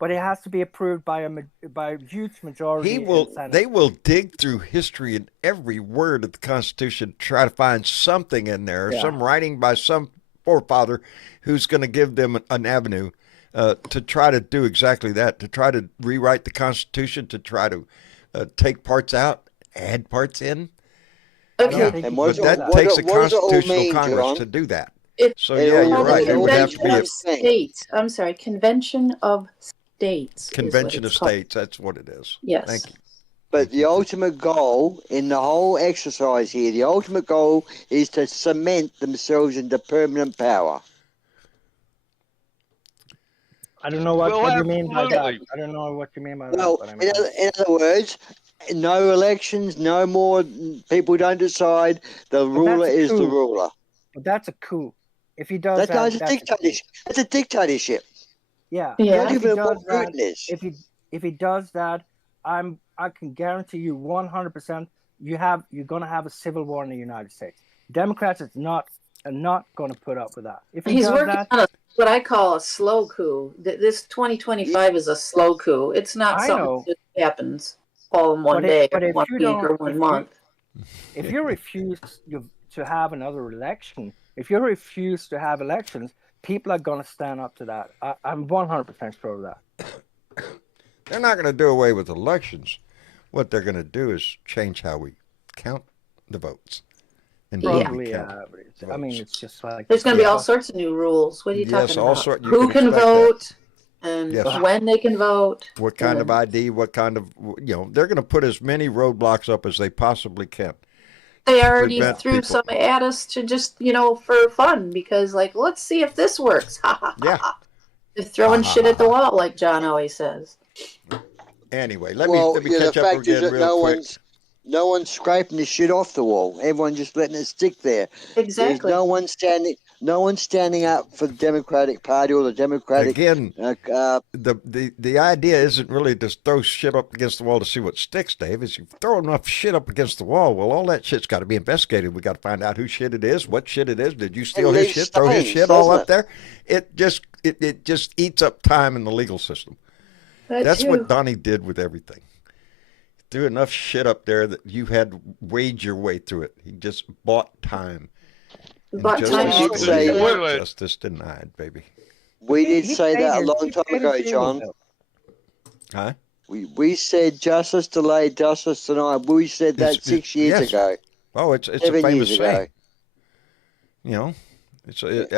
But it has to be approved by a huge majority. He in will. the Senate. They will dig through history and every word of the Constitution to try to find something in there, Yeah. some writing by some forefather who's going to give them an avenue to try to do exactly that, to try to rewrite the Constitution, to try to take parts out, add parts in. Okay. And But that takes a constitutional Congress to do that. It's So yeah, you're called right. the It would have to Convention be a of States. I'm sorry, Convention of States. convention of is what it's called. states. That's what it is. Yes. Thank you. But the ultimate goal in the whole exercise here, the ultimate goal is to cement themselves into permanent power. I don't know what Well, you mean by that. absolutely. I don't know what you mean by Well, that. But I mean, in other words, no elections, no more people don't decide. The ruler a is the coup. ruler. but that's a coup. If he does That's that, a that's a coup. dictatorship. That's a dictatorship. Yeah. Yeah. Don't If he even know does what that, Putin is. if he does that, I can guarantee you 100% you're gonna have a civil war in the United States. Democrats are not going to put up with that. If he He's does working that, on what I call a slow coup. This 2025 is a slow coup. It's not I something know. that just happens all in one But day, if or one you week, don't- or if 1 you- month. if you refuse to have another election, if you refuse to have elections, people are going to stand up to that. I'm 100% sure of that. They're not going to do away with elections. What they're going to do is change how we count the votes. And who we Probably, count I mean, votes. it's just like There's going to be all Yeah. sorts of new rules. What are you Yes, talking all about? sort- you Who can can expect vote and Yes. when they can vote. What kind of and- ID, what kind of, they're going to put as many roadblocks up as they possibly can. They already prevent threw people. some at us to just, for fun, because, like, let's see if this works. Ha ha ha. Yeah. ha. They're throwing shit at the wall, like John always says. Anyway, let Well, me the catch up fact is again that real quick. no one's scraping the shit off the wall. Everyone's just letting it stick there. Exactly. There's no one standing up for the Democratic Party or the Democratic. Again, the idea isn't really to throw shit up against the wall to see what sticks, Dave. Is you throw enough shit up against the wall, well, all that shit's got to be investigated. We got to find out who shit it is, what shit it is. Did you steal his leaves shit? Throw his stains, shit all doesn't up there? It just eats up time in the legal system. That That's too. what Donnie did with everything. Threw enough shit up there that you had to wade your way through it. He just bought time. And Bought time. justice Say- denied, justice denied, baby. We did He say paid that a his- long he time paid ago, his legal John. bill. Huh? We said justice delayed, justice denied. We said that It's- 6 years yes. ago. Oh, it's a 7 famous years ago. saying.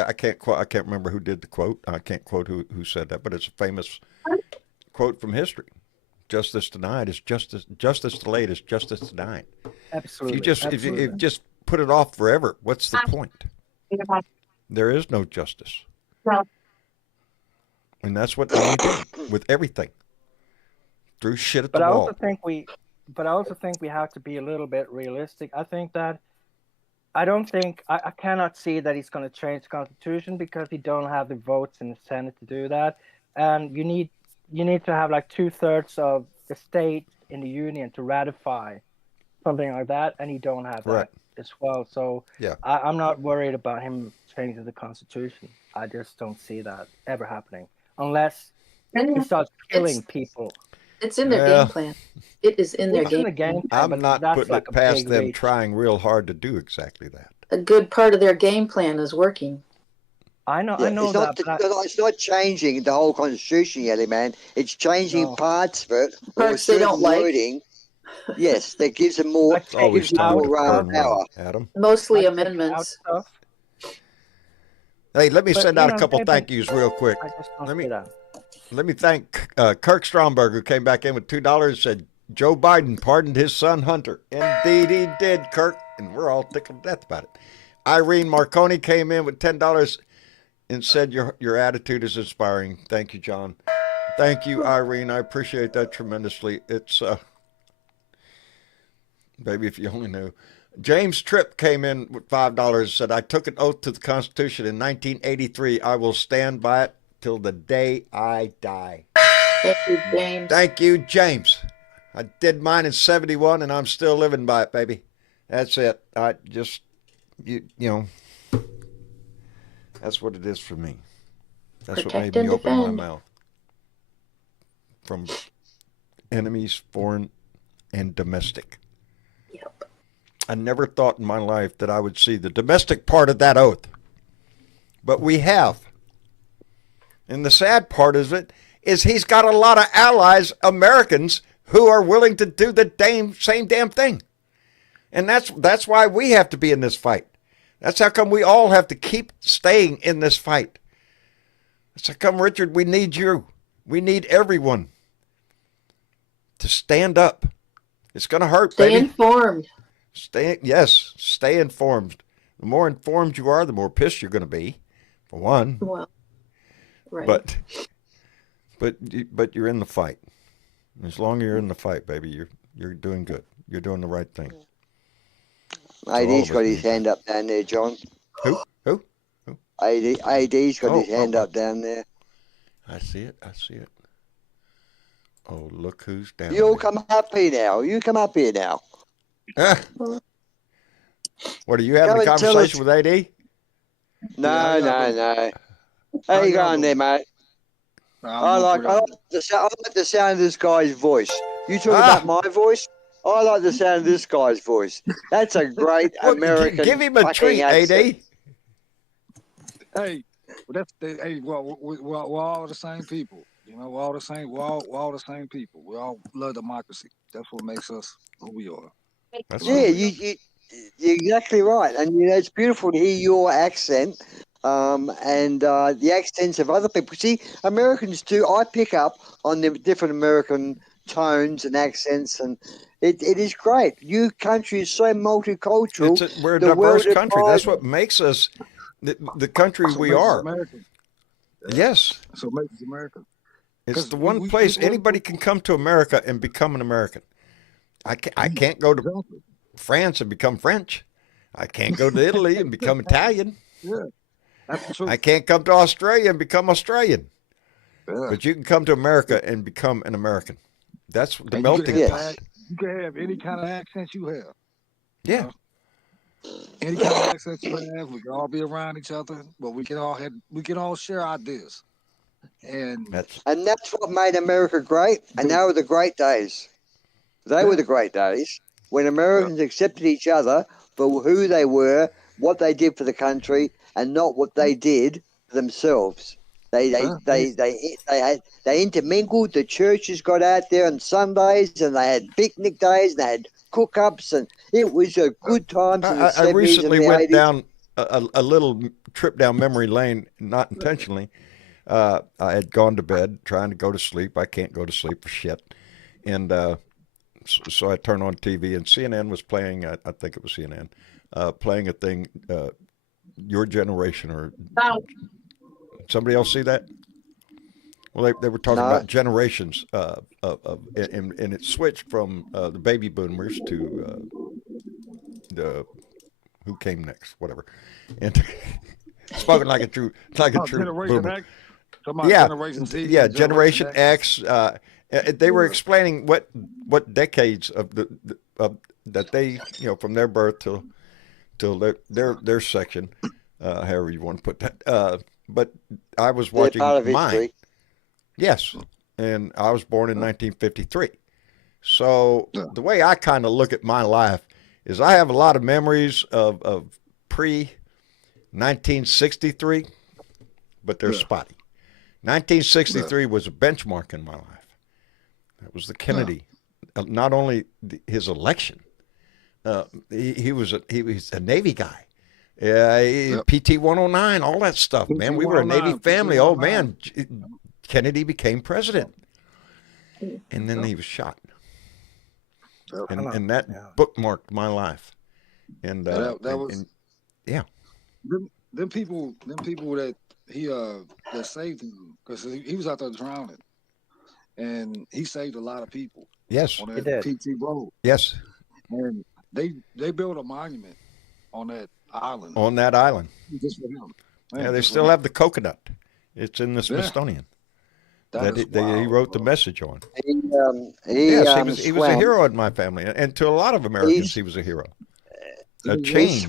I can't remember who did the quote. I can't quote who said that, but it's a famous quote from history. Justice denied is justice. Justice delayed is justice denied. Absolutely. If you just put it off forever, what's the point? There is no justice. And that's what Donnie did with everything. Threw shit at the But I wall. also think we have to be a little bit realistic. I cannot see that he's going to change the Constitution because he don't have the votes in the Senate to do that. And you need to have like 2/3 of the state in the union to ratify something like that, and he don't have Right. that as well. So Yeah. I'm not worried about him changing the Constitution. I just don't see that ever happening unless he starts killing people. It's in their Well, game plan. It is in their It's in game the game plan, I'm but not that's putting like it a past big them reach. trying real hard to do exactly that. A good part of their game plan is working. I know Yeah, that. but it's not changing the whole Constitution yet, man. It's changing No. parts of it. or Parts they don't certain like. wording. Yes, that gives them more. I It's always Taking time out to stuff. burn power. one, Adam. Mostly Like taking out amendments. stuff. Hey, let me But, send you out a know, couple they've thank been- yous real quick. I just don't Let me- see that. Let me thank Kirk Stromberg, who came back in with $2, said Joe Biden pardoned his son Hunter. Indeed he did, Kirk, and we're all tickled to death about it. Irene Marconi came in with $10 and said your attitude is inspiring. Thank you, John. Thank you, Irene. I appreciate that tremendously. It's baby, if you only knew. James Tripp came in with $5. Said, "I took an oath to the Constitution in 1983. I will stand by it till the day I die." Thank you, James. Thank you, James. I did mine in 71, and I'm still living by it, baby. That's it. I just, you know, that's what it is for me. That's what Protect made me and open my defend. mouth. From enemies, foreign and domestic. Yep. I never thought in my life that I would see the domestic part of that oath. But we have. And the sad part of it is he's got a lot of allies, Americans, who are willing to do the same damn thing. And that's why we have to be in this fight. That's how come we all have to keep staying in this fight. That's how come, Richard, we need you. We need everyone to stand up. It's going to hurt, Stay baby. informed. Stay informed. The more informed you are, the more pissed you're going to be, for one. Well, right. But you're in the fight. As long as you're in the fight, baby, you're doing good. You're doing the right thing. AD's got his hand up down there, John. Who? AD's got his hand up down there. I see it. Oh, look who's down You all there. come up here now. You come up here now. What, are you having Come a and tell conversation with AD? No. How you going there, mate? I like the sound of this guy's voice. You talking about my voice? I like the sound of this guy's voice. That's a great American. Give him a treat, accent. AD. Hey, we're all the same people. You know, we're all the same. We're all the same people. We all love democracy. That's what makes us who we are. You're exactly right, and you know it's beautiful to hear your accent, and the accents of other people. See, Americans too. I pick up on the different American tones and accents, and it is great. Your country is so multicultural. We're a diverse country. That's what makes us the country we are. American. Yes. So it makes us American. It's the one place anybody can come to America and become an American. I can't go to France and become French. I can't go to Italy and become Italian. Yeah, that's true. I can't come to Australia and become Australian. Yeah. But you can come to America and become an American. That's the melting pot. You can have any kind of accent you have. Yeah. You know? Any kind of accent you have, we can all be around each other, but we can all share ideas. And that's what made America great. And they were the great days. They were the great days when Americans accepted each other for who they were, what they did for the country, and not what they did for themselves. They intermingled. The churches got out there on Sundays, and they had picnic days, and they had cook-ups, and it was a good time. I recently went down a little trip down memory lane, not intentionally. I had gone to bed, trying to go to sleep. I can't go to sleep for shit. And so I turned on TV, and CNN was playing, I think it was CNN, playing a thing, Your Generation, or somebody else see that? Well, they were talking about generations, and it switched from the baby boomers to the who came next, whatever. And spoken like a true boomer. Generation Z, Generation X. They were explaining what decades of that they, from their birth till their section, however you want to put that. But I was watching mine. Yes, and I was born in 1953. So the way I kind of look at my life is I have a lot of memories of pre-1963, but they're spotty. 1963 was a benchmark in my life. That was the Kennedy, not only his election. He was a Navy guy. PT 109, all that stuff, man. We were a Navy family. Oh man, Kennedy became president, and then he was shot, and that bookmarked my life. And them people that he that saved him, because he was out there drowning. and he saved a lot of people Yes. on He that did. PT road. Yes. And they built a monument on that island On that island. just for him. Yeah, they just for still him. have the coconut. It's in the Yeah, Smithsonian that that is he wild, wrote the bro. message on. He Yes, he was a swam. hero in my family, and to a lot of Americans, he was a hero. A He He change.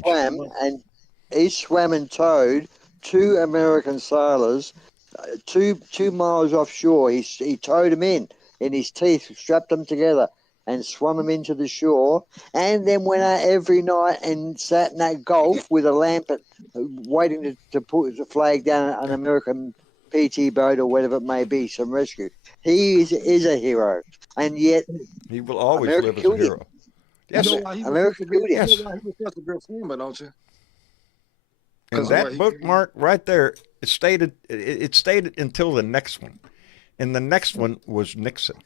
swam and towed two American sailors 2 miles offshore. He towed them in his teeth, strapped them together, and swum them into the shore. And then went out every night and sat in that Gulf with a lamp, waiting to put the flag down an American PT boat or whatever it may be, some rescue. He is a hero, and yet He will always America live as a killed him. hero. Yes, America killed him. You know yes. why he was such a good swimmer, don't you? And Because of what that he bookmark right there, it stayed until the next one. And the next one was Nixon.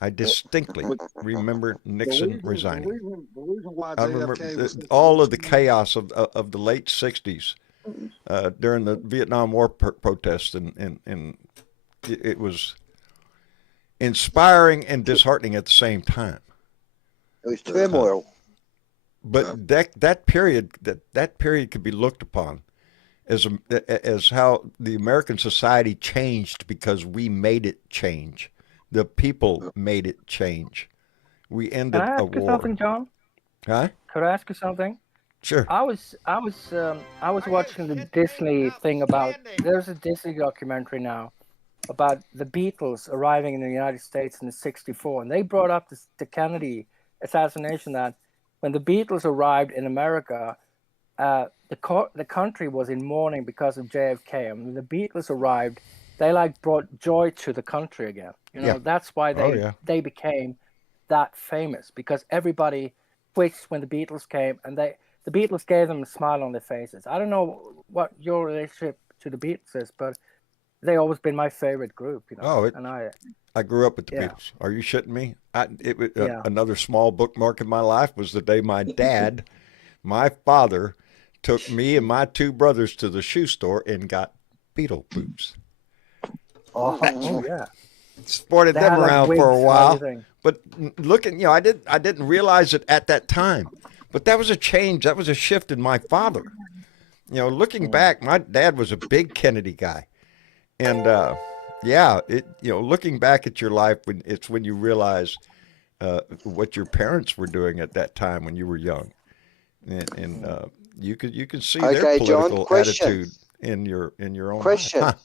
I distinctly remember Nixon resigning. The reason why I remember JFK was such a all good of the swimmer. chaos of the late 60s during the Vietnam War protests, and it was inspiring and disheartening at the same time. It was turmoil. But that period could be looked upon as how the American society changed because we made it change. The people made it change. We Can ended I a ask you war. something, John? Huh? Could I ask you something? Sure. I was watching the Disney thing about. There's a Disney documentary now about the Beatles arriving in the United States in '64, and they brought up the Kennedy assassination. That when the Beatles arrived in America, the country was in mourning because of JFK. And when the Beatles arrived, they brought joy to the country again. Yeah. That's why Oh, yeah. they became that famous, because everybody switched when the Beatles came, and the Beatles gave them a smile on their faces. I don't know what your relationship to the Beatles is, but they always been my favorite group. Oh, and I grew up with the Yeah. Beatles. Are you shitting me? Yeah. Another small bookmark in my life was the day my father, took me and my two brothers to the shoe store and got Beatle boots. Oh yeah. Sported They them had, like, around for wigs a and while, everything. but looking, I didn't realize it at that time. But that was a change. That was a shift in my father. Looking back, my dad was a big Kennedy guy, and looking back at your life, when you realize what your parents were doing at that time when you were young, and you could see their Okay, John, political question. attitude in your own Question. life. Huh?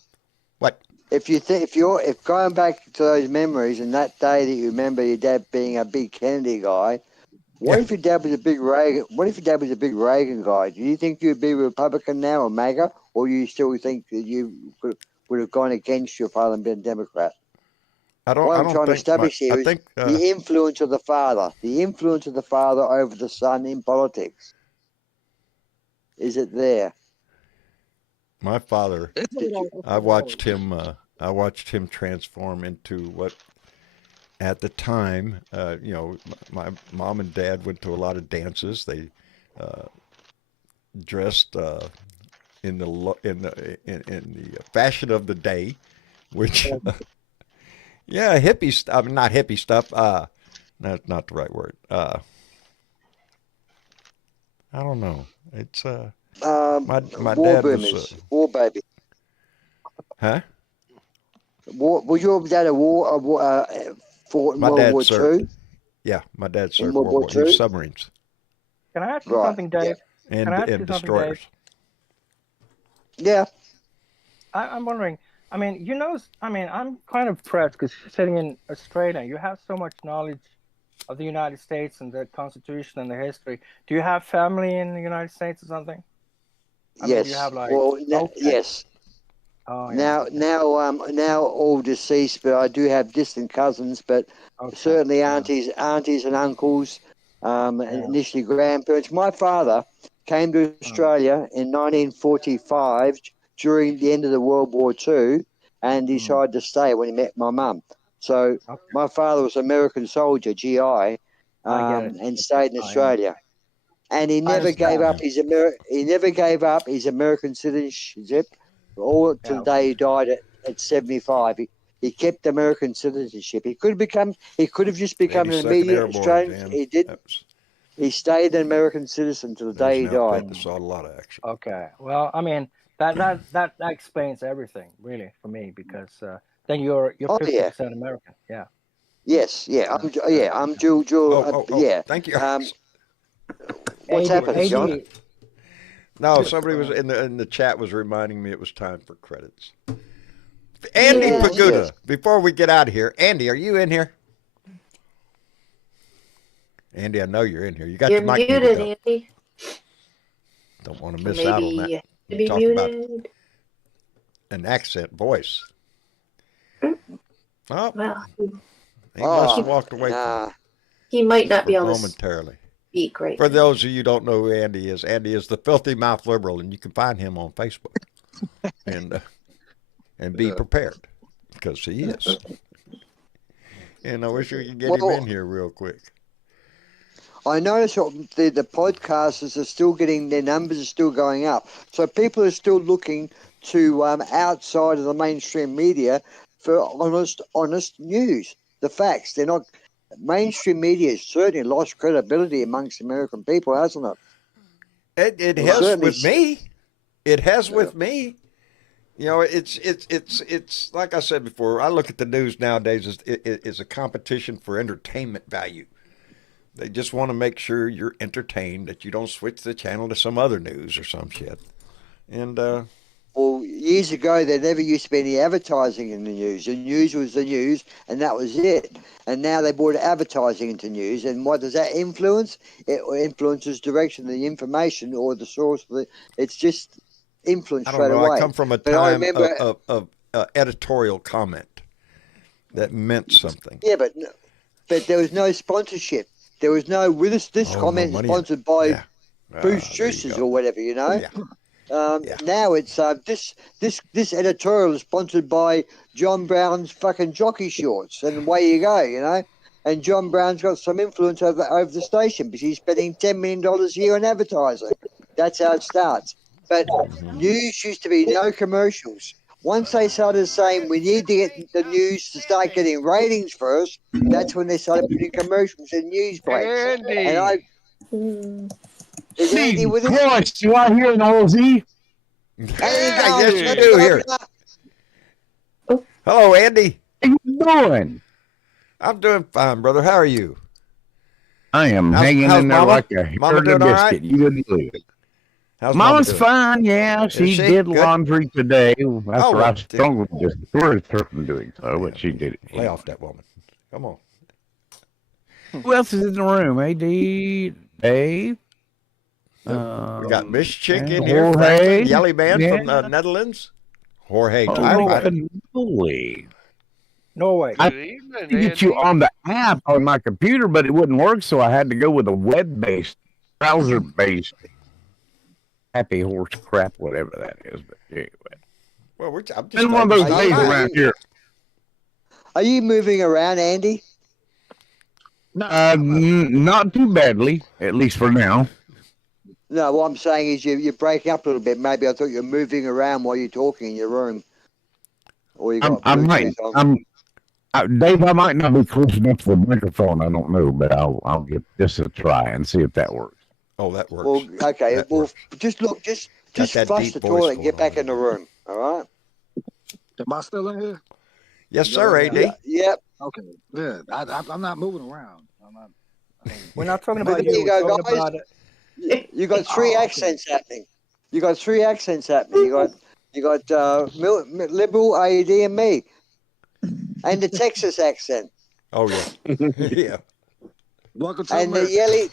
What? If going back to those memories and that day that you remember your dad being a big Kennedy guy, what Yeah. if your dad was a big Reagan? What if your dad was a big Reagan guy? Do you think you'd be Republican now or MAGA, or you still think that you would have gone against your father and been a Democrat? I What I'm don't trying to think establish I here is think the influence of the father over the son in politics. Is it there? my father. Did you? I watched him transform into what, at the time, my mom and dad went to a lot of dances. They dressed in the fashion of the day, which hippie stuff. I mean, not hippie stuff. That's not the right word. I don't know. It's my War dad was boomers, war baby. huh? Was your dad fought in My World dad War served. II? Yeah, my dad In served World World War War. He was II? submarines Can I ask you Right. something, Dave? and Can I ask you and something, destroyers. Yeah. I'm wondering. I mean, I'm kind of impressed because sitting in Australia, you have so much knowledge of the United States and the Constitution and the history. Do you have family in the United States or something? I mean, Yes. do you have Well, okay. yes. Oh yeah. Now all deceased, but I do have distant cousins, but Okay. certainly Yeah. aunties and uncles, and Yeah. initially grandparents. My father came to Australia in 1945 during the end of the World War II, and decided to stay when he met my mum. So Okay. my father was an American soldier, GI, I get it. and stayed in Oh, yeah. Australia. And he never gave understand. up his American citizenship all to Yeah. the day he died at 75. He kept American citizenship. He could have just become an 82nd immediate Airborne, Australian. Jan. He didn't. That's- He stayed an American citizen till the There's day he an outfit died. that saw a lot of action. Okay. Well, I mean that explains everything really for me because then you're Oh, 50% American. Yeah. Yes, I'm dual. Yeah. Thank you. What's happening, John? No, somebody was in the chat was reminding me it was time for credits. Andy Yes. Paguda, Yes. before we get out of here, Andy, are you in here? Andy, I know you're in here. You got You're your mic muted, muted up. Andy. Don't want to miss out on that. Maybe Talk about muted. an accent voice. Oh, Well, he must have walked away from he might not be it able to momentarily. speak right For now. those of you who don't know who Andy is the filthy mouth liberal, and you can find him on Facebook. And be prepared, because he is. And I wish we could get him in here real quick. I notice the podcasters are still getting, their numbers are still going up. So people are still looking to outside of the mainstream media for honest news, the facts. They're not. Mainstream media has certainly lost credibility amongst American people, hasn't it? It has with me. It has with me. You know, it's like I said before. I look at the news nowadays as a competition for entertainment value. They just want to make sure you're entertained, that you don't switch the channel to some other news or some shit. And well, years ago, there never used to be any advertising in the news. The news was the news, and that was it. And now they brought advertising into news, and what does that influence? It influences direction of the information or the source of it. It's just influence I don't straight know. away. I come from a time of editorial comment that meant something. Yeah, but there was no sponsorship. There was no. This comment is sponsored by Boost Juices or whatever, you know. Yeah. Now it's this editorial is sponsored by John Brown's fucking jockey shorts, and away you go, you know. And John Brown's got some influence over the station because he's spending $10 million a year on advertising. That's how it starts. But news used to be no commercials. Once they started saying we need to get the news to start getting ratings first, that's when they started putting commercials in news breaks. Andy. And I. Is Andy with us? Christ, do I hear an Aussie? Yes, you do here. Hello, Andy. How you doing? I'm doing fine, brother. How are you? I am hanging how's in there Mama? like a Mama herd of doing all right? biscuit. You wouldn't believe it. How's Mama Mama's doing? fine, yeah. She she? did Good? laundry today after well, I struggled just through her from doing so, but she did it. Lay off that woman. Come on. Who else is in the room? AD, Dave? We got Miss Chick in and here. Jorge. Franklin, Yelly Man Yeah. from the Netherlands. Jorge. Oh, holy. Norway. I Good evening, to get you Andy. on the app on my computer, but it wouldn't work, so I had to go with a web-based, browser-based happy horse crap, whatever that is. But anyway, Well, I'm just been one of those glad you days stayed around here. Are you moving around, Andy? Not too badly, at least for now. No, what I'm saying is you're breaking up a little bit. Maybe I thought you were moving around while you're talking in your room. Or you got I might. Bluetooth on. Dave, I might not be close enough to the microphone. I don't know, but I'll give this a try and see if that works. Oh, that works. Well, okay. That Well, works. just look, just that flush deep the voice toilet and get going back in the room. All right. Am I still in here? Yes, sir, AD. Yep. Okay, good. I'm not moving around. We're not talking But about there you. you We're go, talking guys. about it. You got three accents happening. You got liberal, AD, and me, and the Texas accent, Oh, yeah. Yeah. Welcome to and the America.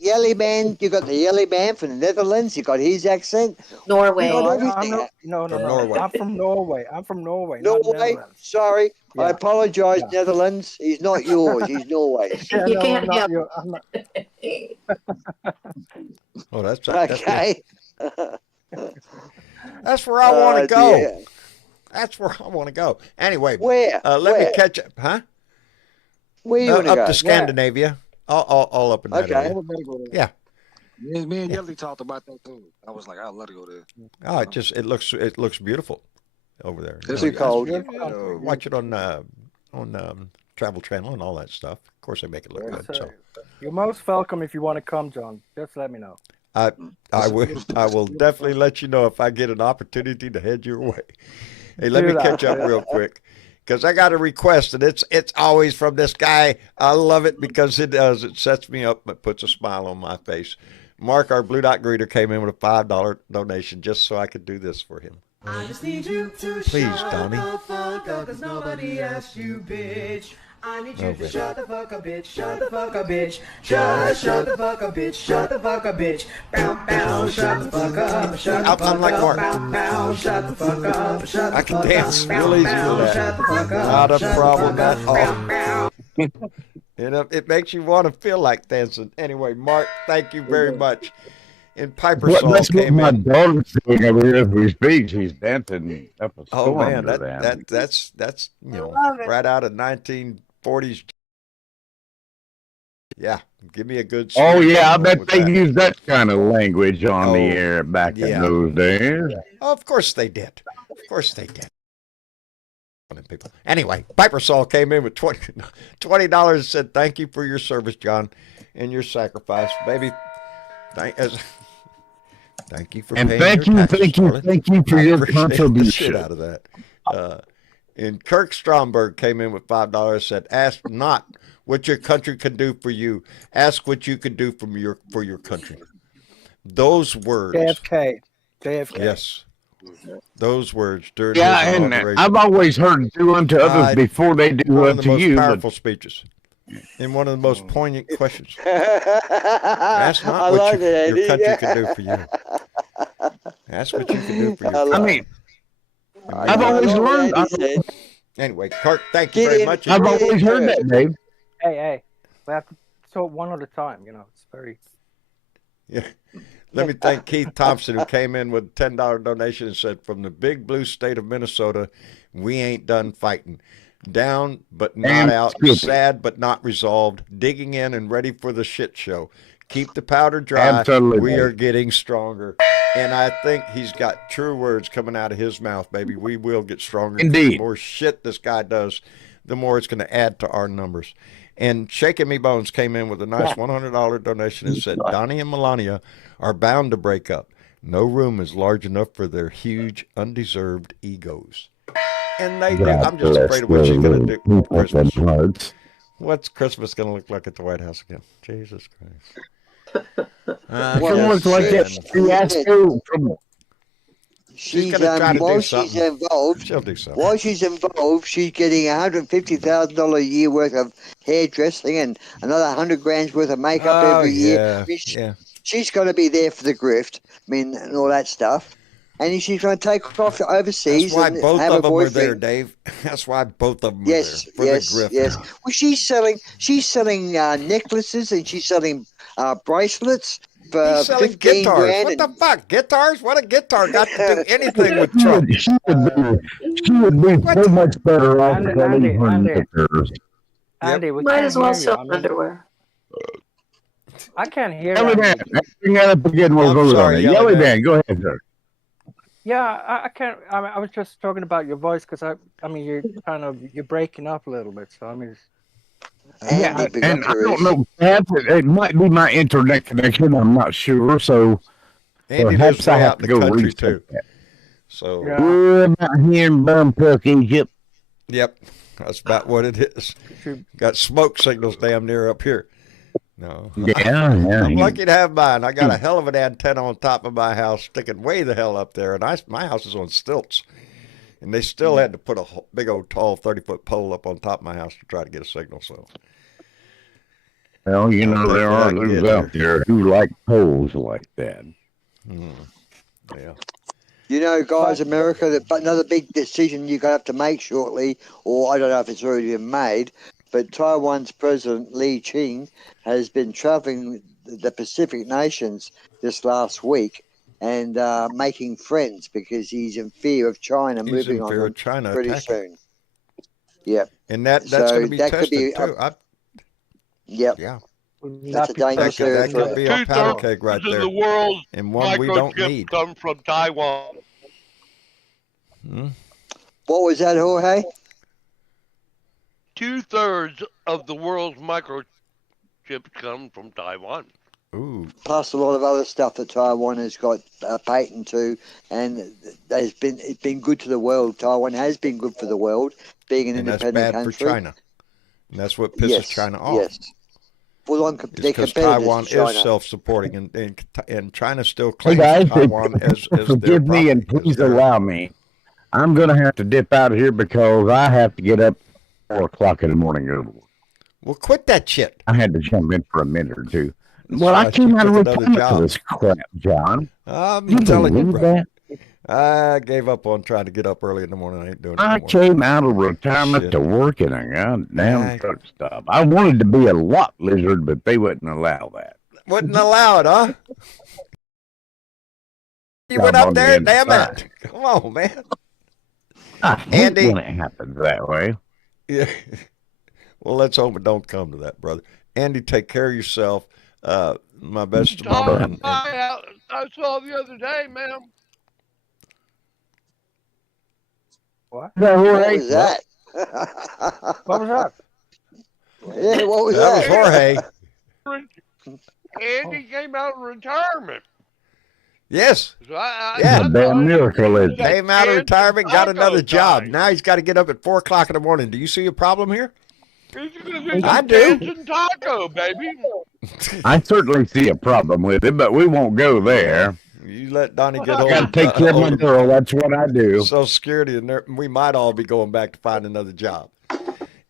yelly man. You got the yelly man from the Netherlands. You got his accent. Norway. You got No, everything. no. From Norway. I'm from Norway. I'm from Norway. Not Norway. Netherlands. Sorry, I Yeah. apologise, Yeah. Netherlands. He's not yours. He's Norway's. Yeah, You no, can't I'm not help. you. I'm not. Oh, that's Okay. That's where I want to go. Dear. That's where I want to go. Anyway, Where? let me Where? catch up, huh? Where you gonna Up go? to Scandinavia, all up in that Okay. I area. would let it go there. Yeah. Me and Yelly talked about that too. I was like, I'll let it go there. Oh, it looks beautiful. over there. It's You too know, cold. watch it on Travel Channel and all that stuff. Of course, they make it look good. So You're most welcome if you want to come, John. Just let me know. I will definitely let you know if I get an opportunity to head your way. Hey, let Do me that. catch up real quick because I got a request, and it's always from this guy. I love it because it sets me up, but puts a smile on my face. Mark, our Blue Dot greeter, came in with a $5 donation just so I could do this for him. I just need you to Please, shut Donnie. the fuck up, 'cause nobody asked you, bitch. I need you to shut the fuck up, bitch. Shut the fuck up, bitch. Shut the fuck up, bitch. Shut the fuck up, bitch. Bow, bow, shut the fuck up. Shut the fuck up. like Mark. Bow, bow, shut the fuck up. Shut the I can fuck dance up. real easy with that. Shut the fuck up. Not a Shut the problem fuck at up. all. Bow, bow. You know, it makes you want to feel like dancing. Anyway, Mark, thank you very much. And Piper Saul That's what came my in. daughter's doing over here as we speak. She's dancing up a storm. Oh man, to them. that's right out of 1940s. Yeah, give me a good. Oh sweep yeah, I on bet with they that. use that kind of language on the Oh, air back in yeah. those days. Oh, of course they did. Of course they did. People. Anyway, Piper Saul came in with $20 and said, "Thank you for your service, John, and your sacrifice, baby. Thank you for And paying thank your you, taxes, thank you, darling. thank you for I your appreciate the shit contribution. out of that." And Kirk Stromberg came in with $5. Said, "Ask not what your country can do for you. Ask what you can do for your country." Those words. JFK. Yes. Those words during Yeah, his and inauguration. I've always heard do unto others before they do one of the unto most you. powerful speeches and one of the most poignant questions. That's not what your country can do for you. That's what you can do for your country. I've always learned. Anyway, Kirk, thank you very much. I've always heard that, Dave. Hey, we have to talk one at a time. You know, it's very. Yeah. Let me thank Keith Thompson, who came in with a $10 donation and said, "From the big blue state of Minnesota, we ain't done fighting. Down but not out, sad but not resolved, digging in and ready for the shit show. Keep the powder dry. Absolutely. We are getting stronger." And I think he's got true words coming out of his mouth, baby. We will get stronger. Indeed. The more shit this guy does, the more it's going to add to our numbers. And Shaking Me Bones came in with a nice $100 donation and said, "Donnie and Melania are bound to break up. No room is large enough for their huge, undeserved egos." And they do. I'm just afraid of what she's going to do for Christmas. What's Christmas going to look like at the White House again? Jesus Christ. Someone's like that. She's going to try to do something. Involved, she'll do something. While she's involved, she's getting $150,000 a year worth of hairdressing and another 100 grand's worth of makeup every year. She's going to be there for the grift, I mean, and all that stuff. And she's going to take off overseas. That's why and both have of a them are boyfriend. there, Dave. That's why both of them are there for the grift. Yes. Well, she's selling necklaces and she's selling bracelets for He's selling 15 guitars. grand. What the fuck? Guitars? What a guitar got to do anything with Trump? She would be so much better off selling her knickers. Andy, we Might can't as well hear you. sell I mean, underwear. I can't hear Yellow Andy. Man, bring that up again. We'll go on it. Yellow Man, go ahead, sir. Yeah, I can't. I was just talking about your voice because I mean, you're breaking up a little bit. So I mean, Yeah, and I don't know. Perhaps it might be my internet connection. I'm not sure. So Andy perhaps lives I way have out to in the go country reset too. that. So We're about here in Bumpuck, Egypt. Yep, that's about what it is. Got smoke signals damn near up here. No. Yeah. I'm lucky to have mine. I got a hell of an antenna on top of my house, sticking way the hell up there, and my house is on stilts, and they still had to put a big old tall 30-foot pole up on top of my house to try to get a signal. So. Well, you know, there are those out there who like poles like that. Yeah. You know, guys, America, another big decision you're going to have to make shortly, or I don't know if it's already been made, but Taiwan's President Li Ching has been traveling the Pacific nations this last week and making friends because he's in fear of China moving on them China pretty attacking. soon. Yep. And that's going to be tested too. Yep. Yeah. That's a dangerous that could be a powder 2/3 keg right of there. the world's And one we don't microchips need. come from Taiwan. What was that, Jorge? 2/3 of the world's microchips come from Taiwan. Ooh. Plus a lot of other stuff that Taiwan has got a patent to, and it's been good to the world. Taiwan has been good for the world, being an And that's independent bad country. for China. And that's what pisses China off. Yes. Full on their Because competitors Taiwan to China. is self-supporting, and China still claims Hey guys, Taiwan as their forgive me and property, as please their- allow me. I'm going to have to dip out of here because I have to get up at 4 o'clock in the morning. to go to work. Well, quit that shit. I had to jump in for a minute or two. That's Well, I right, came you out of took another retirement job. for this crap, John. I'm You telling you, believe brother. that? I gave up on trying to get up early in the morning. I ain't doing it I anymore. came out of retirement Shit. to work in a goddamn Right. truck stop. I wanted to be a lot lizard, but they wouldn't allow that. Wouldn't allow it, huh? You Job went up on the there, damn inside. it. Come on, man. I hate Andy. when it happens that way. Yeah. Well, let's hope it don't come to that, brother. Andy, take care of yourself. My best to Mama. And I saw the other day, ma'am. What? What What was that? What was that? Yeah, what was that was that? Jorge. Andy came out of retirement. Yes. So I Yeah. A damn miracle, is it? Came out of retirement, got another job. Time. Now he's got to get up at 4 o'clock in the morning. Do you see a problem here? He's gonna do I some do. dancing taco, baby. I certainly see a problem with it, but we won't go there. You let Donnie get I hold got to take care of my hold girl. That's what I do. Social Security, and we might all be going back to find another job.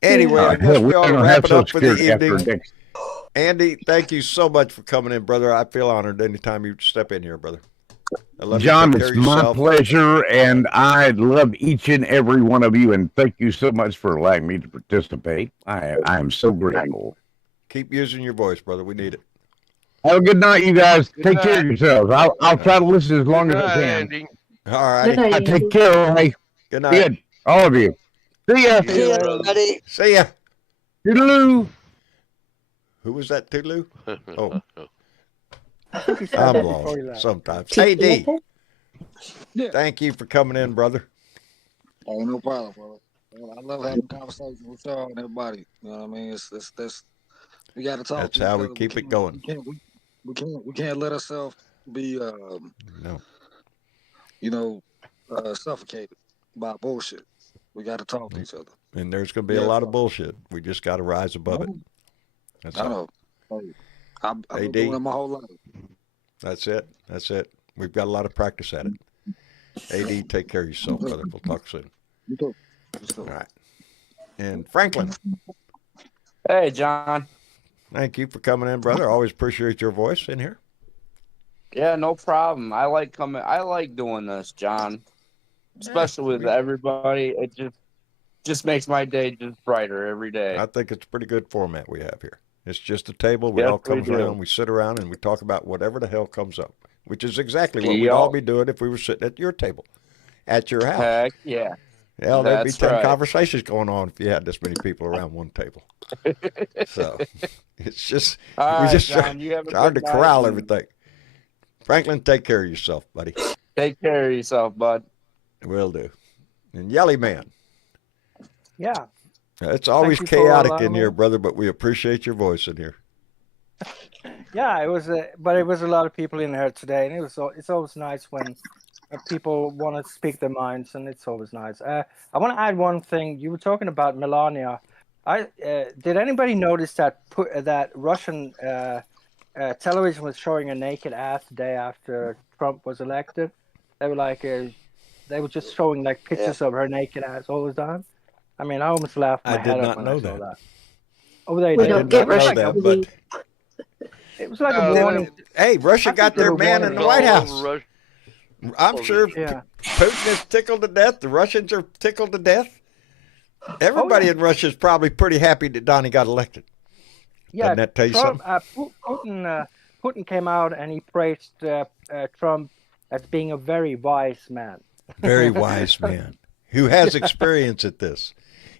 Anyway, I guess Hell, we ought to don't wrap have it up Social for the Security after evening. next. Andy, thank you so much for coming in, brother. I feel honored anytime you step in here, brother. I love John, you. Take it's care of my yourself. pleasure, and I love each and every one of you, and thank you so much for allowing me to participate. I am so grateful. Keep using your voice, brother. We need it. Have a good night, you guys. Good Take care night. of yourselves. I'll try to listen as long Good as I night, can. Andy. All Good righty. night, I take Andy. care, hey. Good night. Good. All of you. See ya. See See you, you, brother. buddy. See ya. Toodaloo. Who was that, Toodaloo? Oh, I think he said I'm that before he lost left. sometimes. AD, Yeah. thank you for coming in, brother. Oh, no problem, brother. I love having conversations with y'all and everybody. You know what I mean? It's we got to talk. That's to each how we other. keep it going. We can't let ourselves be No. suffocated by bullshit. We got to talk to each other. And there's going to be a Yeah. lot of bullshit. We just got to rise above it. That's I all. know. Hey, I've been AD. doing it my whole life. That's it. That's it. We've got a lot of practice at it. AD, take care of yourself, brother. We'll talk soon. You too. All right. And Franklin, Hey, John. thank you for coming in, brother. Always appreciate your voice in here. Yeah, no problem. I like doing this, John. Especially with everybody. It just makes my day just brighter every day. I think it's a pretty good format we have here. It's just a table. We Yes, all come we do. around. We sit around and we talk about whatever the hell comes up, which is exactly what we'd all be doing if we were sitting at your table, at your house. Heck yeah. Hell, there'd be That's 10 right. conversations going on if you had this many people around one table. So it's just, All we right, just John, you have a trying to good night corral and everything. Franklin, take care of yourself, buddy. Take care of yourself, bud. Will do. And Yelly Man, Yeah. it's always you for chaotic allowing in here, me. brother, but we appreciate your voice in here. Yeah, it was, but it was a lot of people in here today, and it's always nice when people want to speak their minds, and it's always nice. I want to add one thing. You were talking about Melania. Did anybody notice that that Russian television was showing a naked ass the day after Trump was elected? They were just showing like pictures of her naked ass all the time. I mean, I almost laughed my I head did up not when know I saw that. that. Oh, they We did. don't did get not know Russian that, TV. but It was like a warning. hey, Russia I got think they their were man warning in the us. White All House. over Russia. I'm sure Yeah. Putin is tickled to death. The Russians are tickled to death. Everybody in Russia is probably pretty happy that Donnie got elected. Yeah, Doesn't that tell you Trump, something? Putin came out and he praised Trump as being a very wise man. Very wise man who has experience at this.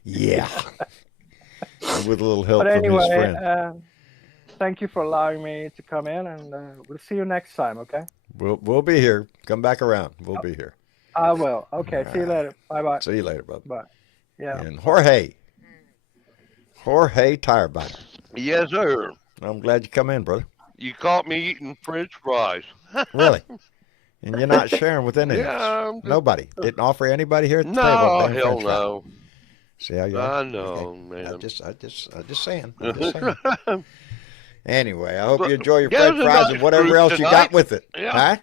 Yeah. With a little help But from his anyway, friend. thank you for allowing me to come in, and we'll see you next time. Okay? We'll be here. Come back around. We'll be here. I will. Okay. See you later. Bye bye. See you later, brother. Bye. Yeah. And Jorge Tirebiter. Yes, sir. I'm glad you come in, brother. You caught me eating French fries. Really? And you're not sharing with any of Yeah, us. I'm just- Nobody. Didn't offer anybody here at the table. No, Damn hell French fry. no. See how you are? I know, Okay. man. I'm just saying. I'm just saying. Anyway, I hope you enjoy your Yeah, French it was a fries nice and whatever group else you got tonight. with it. Yeah. Huh?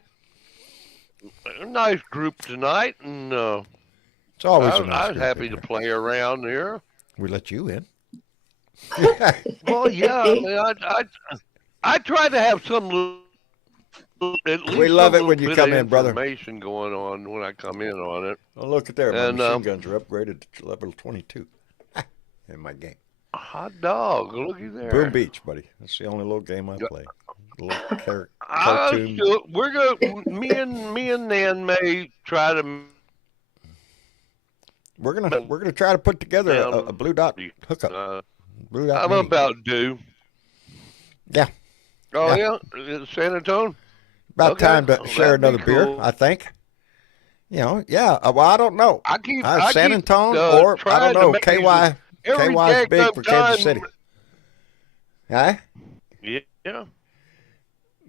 A nice group tonight, and It's always I, a nice I was group happy in to here. play around here. We let you in. Well, yeah, I mean, I try to have some at least We love some it when little you bit come of in, brother. information going on when I come in on it. Oh, look at there. My And, machine guns are upgraded to level 22 in my game. Hot dog, looky there. Boom Beach, buddy. That's the only little game I play. A little I cartoon. still, we're gonna me and Nan may try to We're gonna try to put together down a blue dot hookup. Blue dot I'm mini. about due. Yeah. Oh Yeah. yeah, San Antonio. About Okay. time to Oh, share that'd be another beer, cool. I think. You know, yeah. Well, I don't know. I keep San Antonio or I trying don't to know. make KY every KY's big jacked for up Kansas time- City. Huh? Yeah.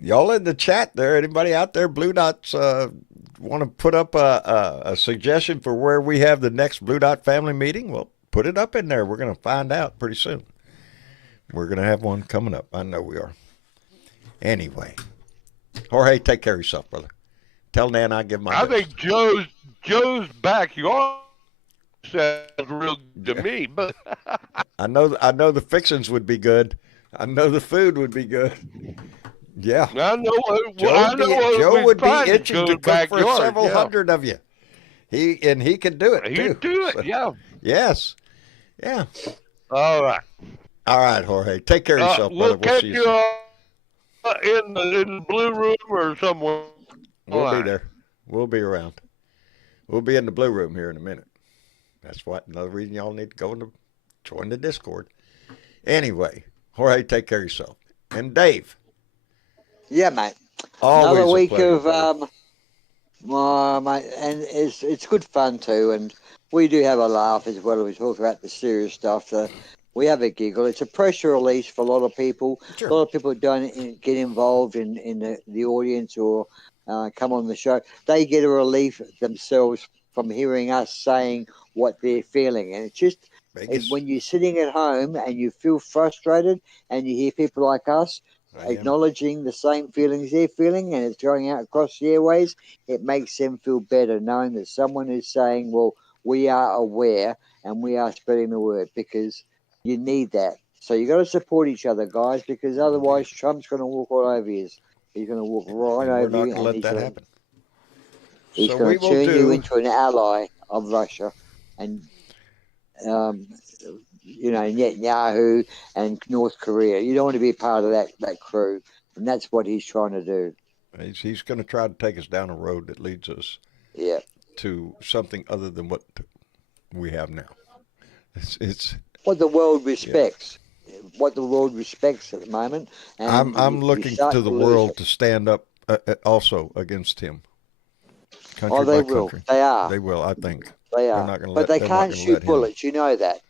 Y'all in the chat there? Anybody out there? Blue Dots want to put up a suggestion for where we have the next Blue Dot family meeting? Well, put it up in there. We're going to find out pretty soon. We're going to have one coming up. I know we are. Anyway, Jorge, take care of yourself, brother. Tell Nan I give my I best. think Joe's backyard sounds real good to me, but I know the fixings would be good. I know the food would be good. Yeah. I know Joe would be itching to cook for backyard, several yeah. hundred of you. He can do it too. He'd do it, So, yeah. Yes. Yeah. All right. All right, Jorge. Take care of yourself, We'll brother. We'll catch see you you soon. in the blue room or somewhere. We'll be there. We'll be around. We'll be in the blue room here in a minute. That's another reason y'all need to go and join the Discord. Anyway, Jorge, take care of yourself. And Dave. Yeah, mate. Always Another a week pleasure, of brother. mate, and it's good fun too, and we do have a laugh as well as we talk about the serious stuff. We have a giggle. It's a pressure release for a lot of people. Sure. A lot of people who don't get involved in the audience or come on the show. They get a relief themselves from hearing us saying what they're feeling, and it's just when you're sitting at home and you feel frustrated and you hear people like us acknowledging the same feelings they're feeling and it's going out across the airways, it makes them feel better knowing that someone is saying, well, we are aware and we are spreading the word, because you need that. So you got to support each other, guys, because otherwise Trump's going to walk all over you. He's going to walk right We're over not you. going to let that happen. He's So going we to will turn you do- into an ally of Russia. And, Netanyahu and North Korea. You don't want to be a part of that crew. And that's what he's trying to do. He's going to try to take us down a road that leads us to something other than what we have now. It's what the world respects. What the world respects at the moment. And I'm you looking start to the lose world it. to stand up also against him. Country Oh, they by will. country. They are. They will, I think. They They're are. not gonna But they they're not can't gonna shoot let him. bullets. You know that.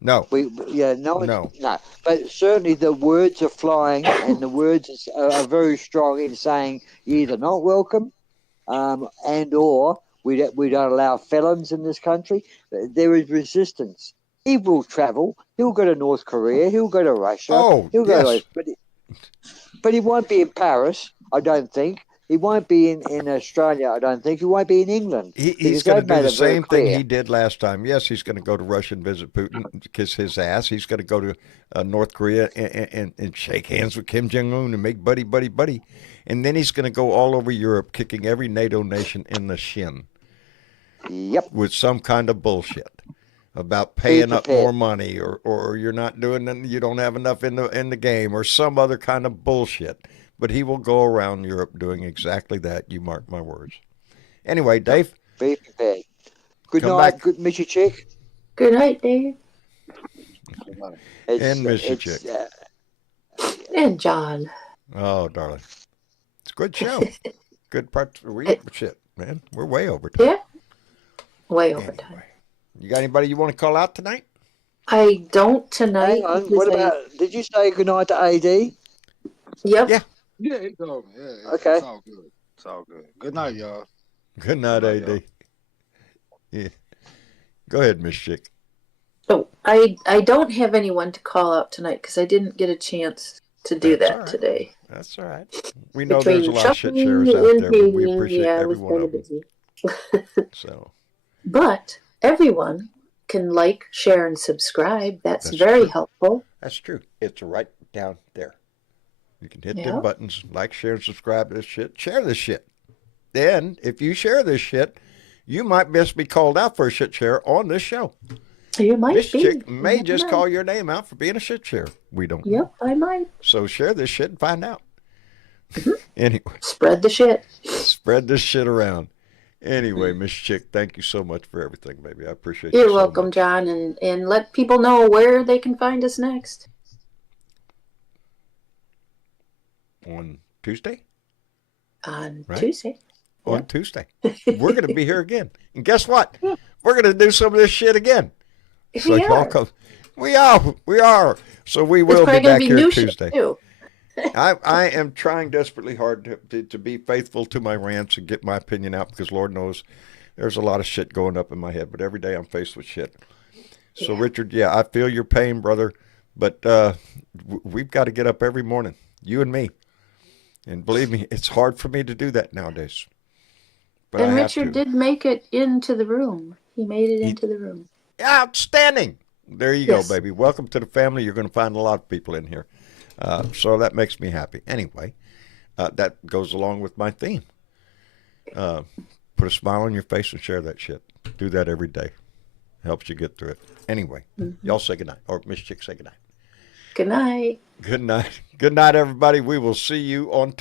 No. No. But certainly the words are flying, and the words are very strong in saying you're either not welcome, and or we don't allow felons in this country. There is resistance. He will travel. He'll go to North Korea. He'll go to Russia. Oh, he'll go yes. but he won't be in Paris, I don't think. He won't be in Australia, I don't think. He won't be in England. He's because going to they've do made the it very same thing clear. he did last time. Yes, he's going to go to Russia and visit Putin, kiss his ass. He's going to go to North Korea and shake hands with Kim Jong-un and make buddy. And then he's going to go all over Europe kicking every NATO nation in the shin. Yep. With some kind of bullshit about paying up prepared. more money or you're not doing, you don't have enough in the game or some other kind of bullshit. But he will go around Europe doing exactly that. You mark my words. Anyway, Dave. Be prepared. Good Come night, back. good Missy Chick. Good night, Dave. And Missy Chick. And John. Oh, darling. It's a good show. Good part. Shit, man. We're way over time. Yeah. Way over time. Anyway, you got anybody you want to call out tonight? I don't tonight. Hang on. because What about? Did you say goodnight to AD? Yep. Yeah. Yeah, he told me. Yeah, Okay. It's all good. It's all good. Good night, y'all. Good night, Good night, AD. Yeah. Go ahead, Miss Chick. Oh, I don't have anyone to call out tonight because I didn't get a chance to do That's that all right. today. That's all right. We know there's a lot of shit shopping sharers out and there, but we painting, appreciate yeah, I every was one kind of of them. busy. So But everyone can like, share, and subscribe. That's That's very true. helpful. that's true. It's right down there. You can hit Yeah. them buttons, like, share, and subscribe to this shit. Share this shit. Then, if you share this shit, you might just be called out for a shit share on this show. You might This be. chick You may never just know. call your name out for being a shit share. We don't know. Yep, I might. So share this shit and find out. Anyway, Spread the shit. spread this shit around. Anyway, Miss Chick, thank you so much for everything, baby. I appreciate you You're so welcome, much. John, and let people know where they can find us next. On Tuesday? On Right? Tuesday. On Tuesday. We're going to be here again. And guess what? We're going to do some of this shit again. So We y'all are. come. We are. So we There's will probably be gonna back be here new shit Tuesday. too. I am trying desperately hard to be faithful to my rants and get my opinion out because Lord knows there's a lot of shit going up in my head, but every day I'm faced with shit. So Yeah. Richard, yeah, I feel your pain, brother, but we've got to get up every morning, you and me. And believe me, it's hard for me to do that nowadays. But And I have Richard to. did make it into the room. He made it into the room. Outstanding. There you Yes. go, baby. Welcome to the family. You're going to find a lot of people in here. So that makes me happy. Anyway, that goes along with my theme. Put a smile on your face and share that shit. Do that every day. Helps you get through it. Anyway, y'all say goodnight. Or Miss Chick, say goodnight. Good night. Good night. Good night, everybody. We will see you on Tuesday.